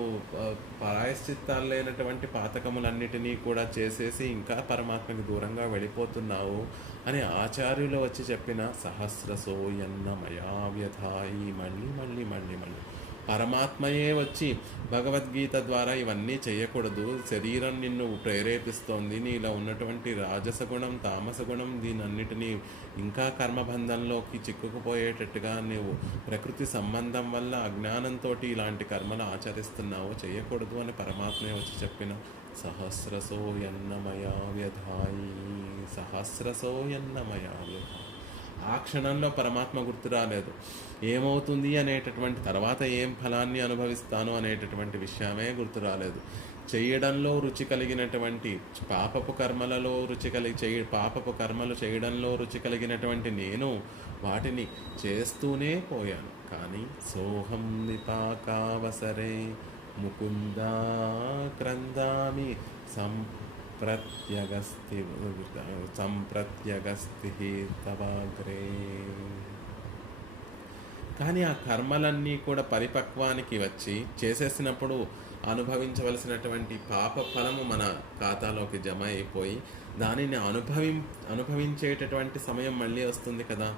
ప్రాయశ్చిత్తాలు లేనటువంటి పాతకములన్నిటినీ కూడా చేసేసి ఇంకా పరమాత్మకి దూరంగా వెళ్ళిపోతున్నావు అని ఆచార్యులు వచ్చి చెప్పిన సహస్రసోయన్న మయా వ్యధాయి. మళ్ళీ పరమాత్మయే వచ్చి భగవద్గీత ద్వారా ఇవన్నీ చేయకూడదు, శరీరం నిన్ను ప్రేరేపిస్తోంది, నీలో ఉన్నటువంటి రాజసగుణం తామసగుణం దీనన్నిటినీ ఇంకా కర్మబంధంలోకి చిక్కుకుపోయేటట్టుగా నువ్వు ప్రకృతి సంబంధం వల్ల అజ్ఞానంతో ఇలాంటి కర్మలు ఆచరిస్తున్నావు, చేయకూడదు అని పరమాత్మే వచ్చి చెప్పిన సహస్రసోయన్నమయా వ్యధాయి. సహస్రసోయన్నమయా వ్యధాయి. ఆ క్షణంలో పరమాత్మ గుర్తు రాలేదు. ఏమవుతుంది అనేటటువంటి తర్వాత ఏం ఫలాన్ని అనుభవిస్తాను అనేటటువంటి విషయమే గుర్తు రాలేదు. చేయడంలో రుచి కలిగినటువంటి పాపపు కర్మలు చేయడంలో రుచి కలిగినటువంటి నేను వాటిని చేస్తూనే పోయాను. కానీ సోహం విపాకావసరే ముకుందా క్రందామి సంప్రత్యగస్తి తవాగ్రే. కానీ ఆ కర్మలన్నీ కూడా పరిపక్వానికి వచ్చి చేసేసినప్పుడు అనుభవించవలసినటువంటి పాప ఫలము మన ఖాతాలోకి జమ అయిపోయి దానిని అనుభవించేటటువంటి సమయం మళ్ళీ వస్తుంది కదా.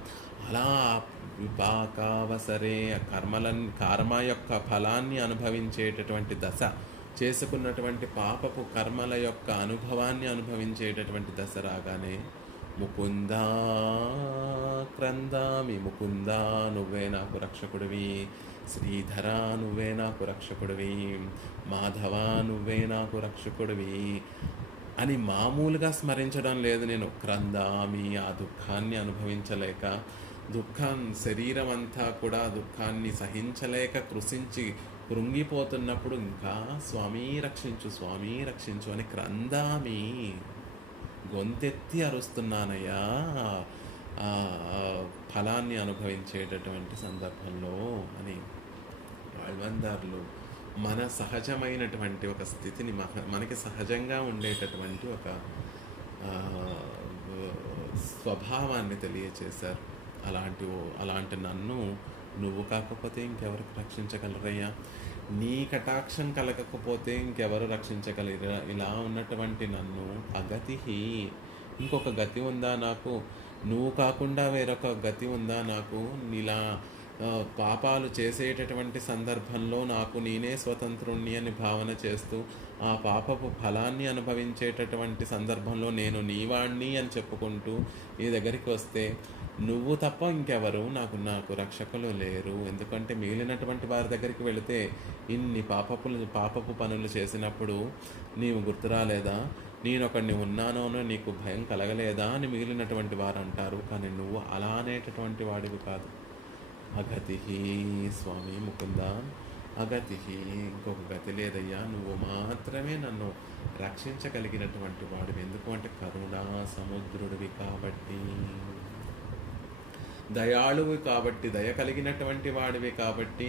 అలా విపాకావసరే కర్మ యొక్క ఫలాన్ని అనుభవించేటటువంటి దశ, చేసుకున్నటువంటి పాపపు కర్మల యొక్క అనుభవాన్ని అనుభవించేటటువంటి దశ రాగానే ముకుందా క్రందామి. ముకుందా నువ్వే నాకు రక్షకుడివి, శ్రీధర నువ్వే నాకు రక్షకుడివి, మాధవ నువ్వే నాకు రక్షకుడివి అని మామూలుగా స్మరించడం లేదు నేను. క్రందామి, ఆ దుఃఖాన్ని అనుభవించలేక, శరీరం అంతా కూడా దుఃఖాన్ని సహించలేక కృంగిపోతున్నప్పుడు ఇంకా స్వామి రక్షించు అని క్రందామి గొంతెత్తి అరుస్తున్నానయ్యా. ఆ ఫలాన్ని అనుభవించేటటువంటి సందర్భంలో అని ఆళ్వాన్దార్లు మన సహజమైనటువంటి ఒక స్థితిని మనకి సహజంగా ఉండేటటువంటి ఒక ఆ, స్వభావాన్ని తెలియచేశారు. అలాంటి నన్ను నువ్వు కాకపోతే ఇంకెవరికి రక్షించగలరయ్యా? నీ కటాక్షం కలగకపోతే ఇంకెవరు రక్షించగలరా? ఇలా ఉన్నటువంటి నన్ను అగతిహి, ఇంకొక గతి ఉందా నాకు? నువ్వు కాకుండా వేరొక గతి ఉందా నాకు? ఇలా పాపాలు చేసేటటువంటి సందర్భంలో నాకు నేనే స్వతంత్రుణ్ణి అని భావన చేస్తూ ఆ పాపపు ఫలాన్ని అనుభవించేటటువంటి సందర్భంలో నేను నీవాణ్ణి అని చెప్పుకుంటూ నీ దగ్గరికి వస్తే నువ్వు తప్ప ఇంకెవరు నాకు రక్షకులు లేరు. ఎందుకంటే మిగిలినటువంటి వారి దగ్గరికి వెళితే ఇన్ని పాపపు పనులు చేసినప్పుడు నీవు గుర్తురాలేదా? నేనొకడిని ఉన్నానో నీకు భయం కలగలేదా అని మిగిలినటువంటి వారు అంటారు. కానీ నువ్వు అలా అనేటటువంటి వాడివి కాదు. అగతి స్వామి ముకుంద, అగతి, ఇంకొక గతి లేదయ్యా, నువ్వు మాత్రమే నన్ను రక్షించగలిగినటువంటి వాడివి. ఎందుకు అంటే కరుణా సముద్రుడివి కాబట్టి, దయాళువి కాబట్టి, దయ కలిగినటువంటి వాడివి కాబట్టి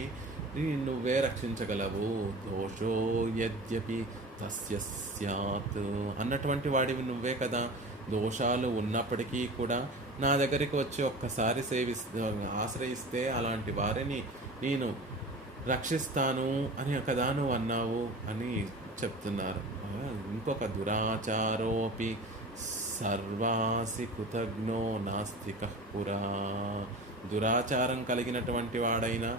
నువ్వే రక్షించగలవు. దోషో యద్యపి తస్య స్యాత్ అన్నటువంటి వాడివి నువ్వే కదా. దోషాలు ఉన్నప్పటికీ కూడా నా దగ్గరికి వచ్చి ఒక్కసారి ఆశ్రయిస్తే అలాంటి వారిని నేను రక్షిస్తాను అని కదా నువ్వు అన్నావు అని చెప్తున్నారు. ఇంకొక దురాచారోపి సర్వాసి కృతజ్ఞో నాస్తికః పురా, దురాచారం కలిగినటువంటి వాడైనా,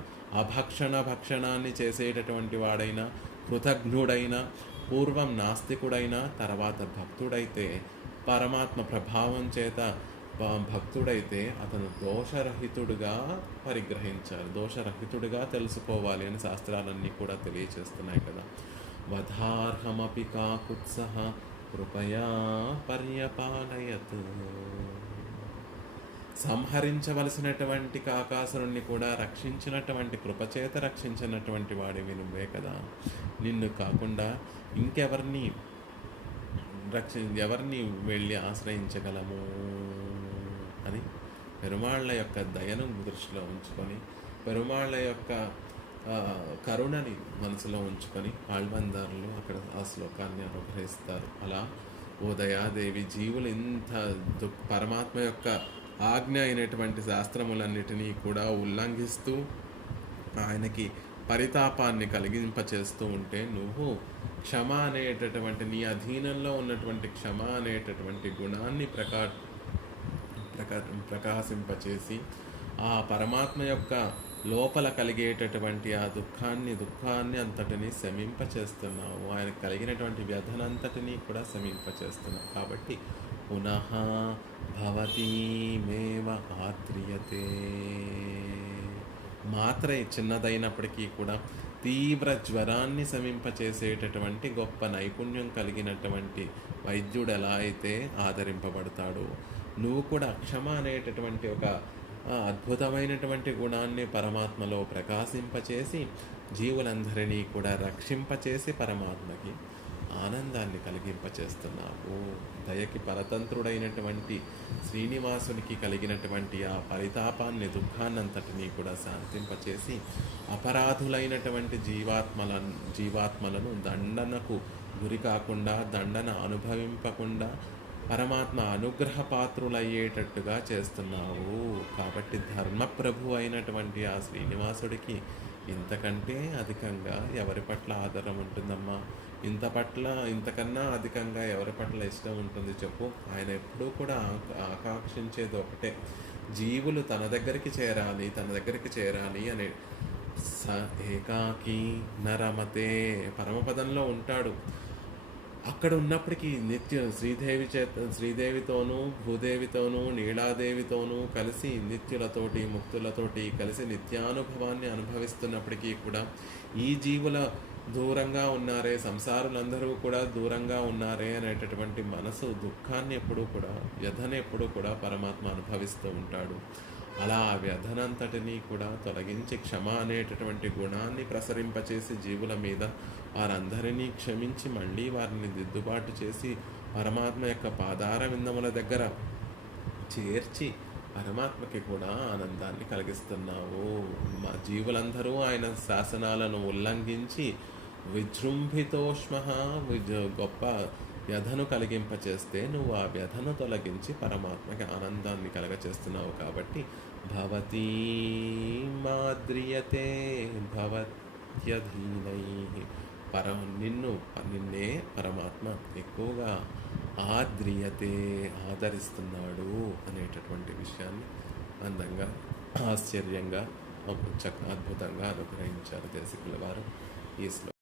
భక్షణాన్ని చేసేటటువంటి వాడైనా, కృతజ్ఞుడైనా, పూర్వం నాస్తికుడైనా, తర్వాత భక్తుడైతే, పరమాత్మ ప్రభావం చేత భక్తుడైతే అతను దోషరహితుడుగా పరిగ్రహించాలి, దోషరహితుడిగా తెలుసుకోవాలి అని శాస్త్రాలన్నీ కూడా తెలియచేస్తున్నాయి కదా. వధార్హమపి కాకుత్సః కృపయా పర్యపాలయత్, సంహరించవలసినటువంటి కాకాసురుణ్ణి కూడా రక్షించినటువంటి, కృపచేత రక్షించినటువంటి వాడివి నువ్వే కదా. నిన్ను కాకుండా ఇంకెవరిని ఎవరిని వెళ్ళి ఆశ్రయించగలము అని పెరుమాళ్ళ యొక్క దయను దృష్టిలో ఉంచుకొని, పెరుమాళ్ళ యొక్క కరుణని మనసులో ఉంచుకొని ఆళ్వాన్దారులు అక్కడ ఆ శ్లోకాన్ని అనుగ్రహిస్తారు. అలా ఓ దయాదేవి, జీవులు ఇంత పరమాత్మ యొక్క ఆజ్ఞ అయినటువంటి శాస్త్రములన్నిటినీ కూడా ఉల్లంఘిస్తూ ఆయనకి పరితాపాన్ని కలిగింపచేస్తూ ఉంటే నువ్వు క్షమ అనేటటువంటి, నీ అధీనంలో ఉన్నటువంటి క్షమ అనేటటువంటి గుణాన్ని ప్రకాశింపచేసి ఆ పరమాత్మ యొక్క లోపల కలిగేటటువంటి ఆ దుఃఖాన్ని అంతటిని శమింపచేస్తున్నావు. ఆయన కలిగినటువంటి వ్యధనంతటినీ కూడా శమింపచేస్తున్నావు. కాబట్టి పునః భవతీమేవ ఆత్రియతే, మాత్ర చిన్నదైనప్పటికీ కూడా తీవ్ర జ్వరాన్ని శమింపచేసేటటువంటి గొప్ప నైపుణ్యం కలిగినటువంటి వైద్యుడు ఎలా అయితే ఆదరింపబడతాడో, నువ్వు కూడా అక్షమ అనేటటువంటి ఒక అద్భుతమైనటువంటి గుణాన్ని పరమాత్మలో ప్రకాశింపచేసి జీవులందరినీ కూడా రక్షింపచేసి పరమాత్మకి ఆనందాన్ని కలిగింపచేస్తున్నావు. దయకి పరతంత్రుడైనటువంటి శ్రీనివాసునికి కలిగినటువంటి ఆ పరితాపాన్ని, దుఃఖాన్నంతటినీ కూడా శాంతింపచేసి అపరాధులైనటువంటి జీవాత్మలను దండనకు గురి కాకుండా, దండన అనుభవింపకుండా పరమాత్మ అనుగ్రహ పాత్రులయ్యేటట్టుగా చేస్తున్నావు. కాబట్టి ధర్మప్రభు అయినటువంటి ఆ శ్రీనివాసుడికి ఇంతకంటే అధికంగా ఎవరి పట్ల ఆదరం ఉంటుందమ్మా? ఇంతకన్నా అధికంగా ఎవరి పట్ల ఇష్టం ఉంటుంది చెప్పు? ఆయన ఎప్పుడూ కూడా ఆకాంక్షించేది ఒకటే, జీవులు తన దగ్గరికి చేరాలి అని. ఏకాకి నరమతే, పరమపదంలో ఉంటాడు. అక్కడ ఉన్నప్పటికీ నిత్యం శ్రీదేవితోనూ, భూదేవితోనూ, నీలాదేవితోనూ కలిసి, నిత్యులతోటి ముక్తులతోటి కలిసి నిత్యానుభవాన్ని అనుభవిస్తున్నప్పటికీ కూడా ఈ జీవుల దూరంగా ఉన్నారే, సంసారులందరూ కూడా దూరంగా ఉన్నారే అనేటటువంటి మనసు దుఃఖాన్ని ఎప్పుడూ కూడా, వ్యధని ఎప్పుడూ కూడా పరమాత్మ అనుభవిస్తూ ఉంటాడు. అలా ఆ వ్యధనంతటినీ కూడా తొలగించి క్షమ అనేటటువంటి గుణాన్ని ప్రసరింపచేసి జీవుల మీద వారందరినీ క్షమించి మళ్ళీ వారిని దిద్దుబాటు చేసి పరమాత్మ యొక్క పాదార విందముల దగ్గర చేర్చి పరమాత్మకి కూడా ఆనందాన్ని కలిగిస్తున్నావు. మా జీవులందరూ ఆయన శాసనాలను ఉల్లంఘించి విజృంభితోష్మ గొప్ప వ్యధను కలిగింపచేస్తే నువ్వు ఆ వ్యధను తొలగించి పరమాత్మకి ఆనందాన్ని కలగచేస్తున్నావు. కాబట్టి భవతీ మాద్రియతే భవత్యధీనై నిన్నే పరమాత్మ ఎక్కువగా ఆద్రియతే ఆదరిస్తున్నాడు అనేటటువంటి విషయాన్ని అందంగా ఆశ్చర్యంగా అద్భుతంగా అనుగ్రహించారు దేశికుల వారు ఈ శ్లోకం.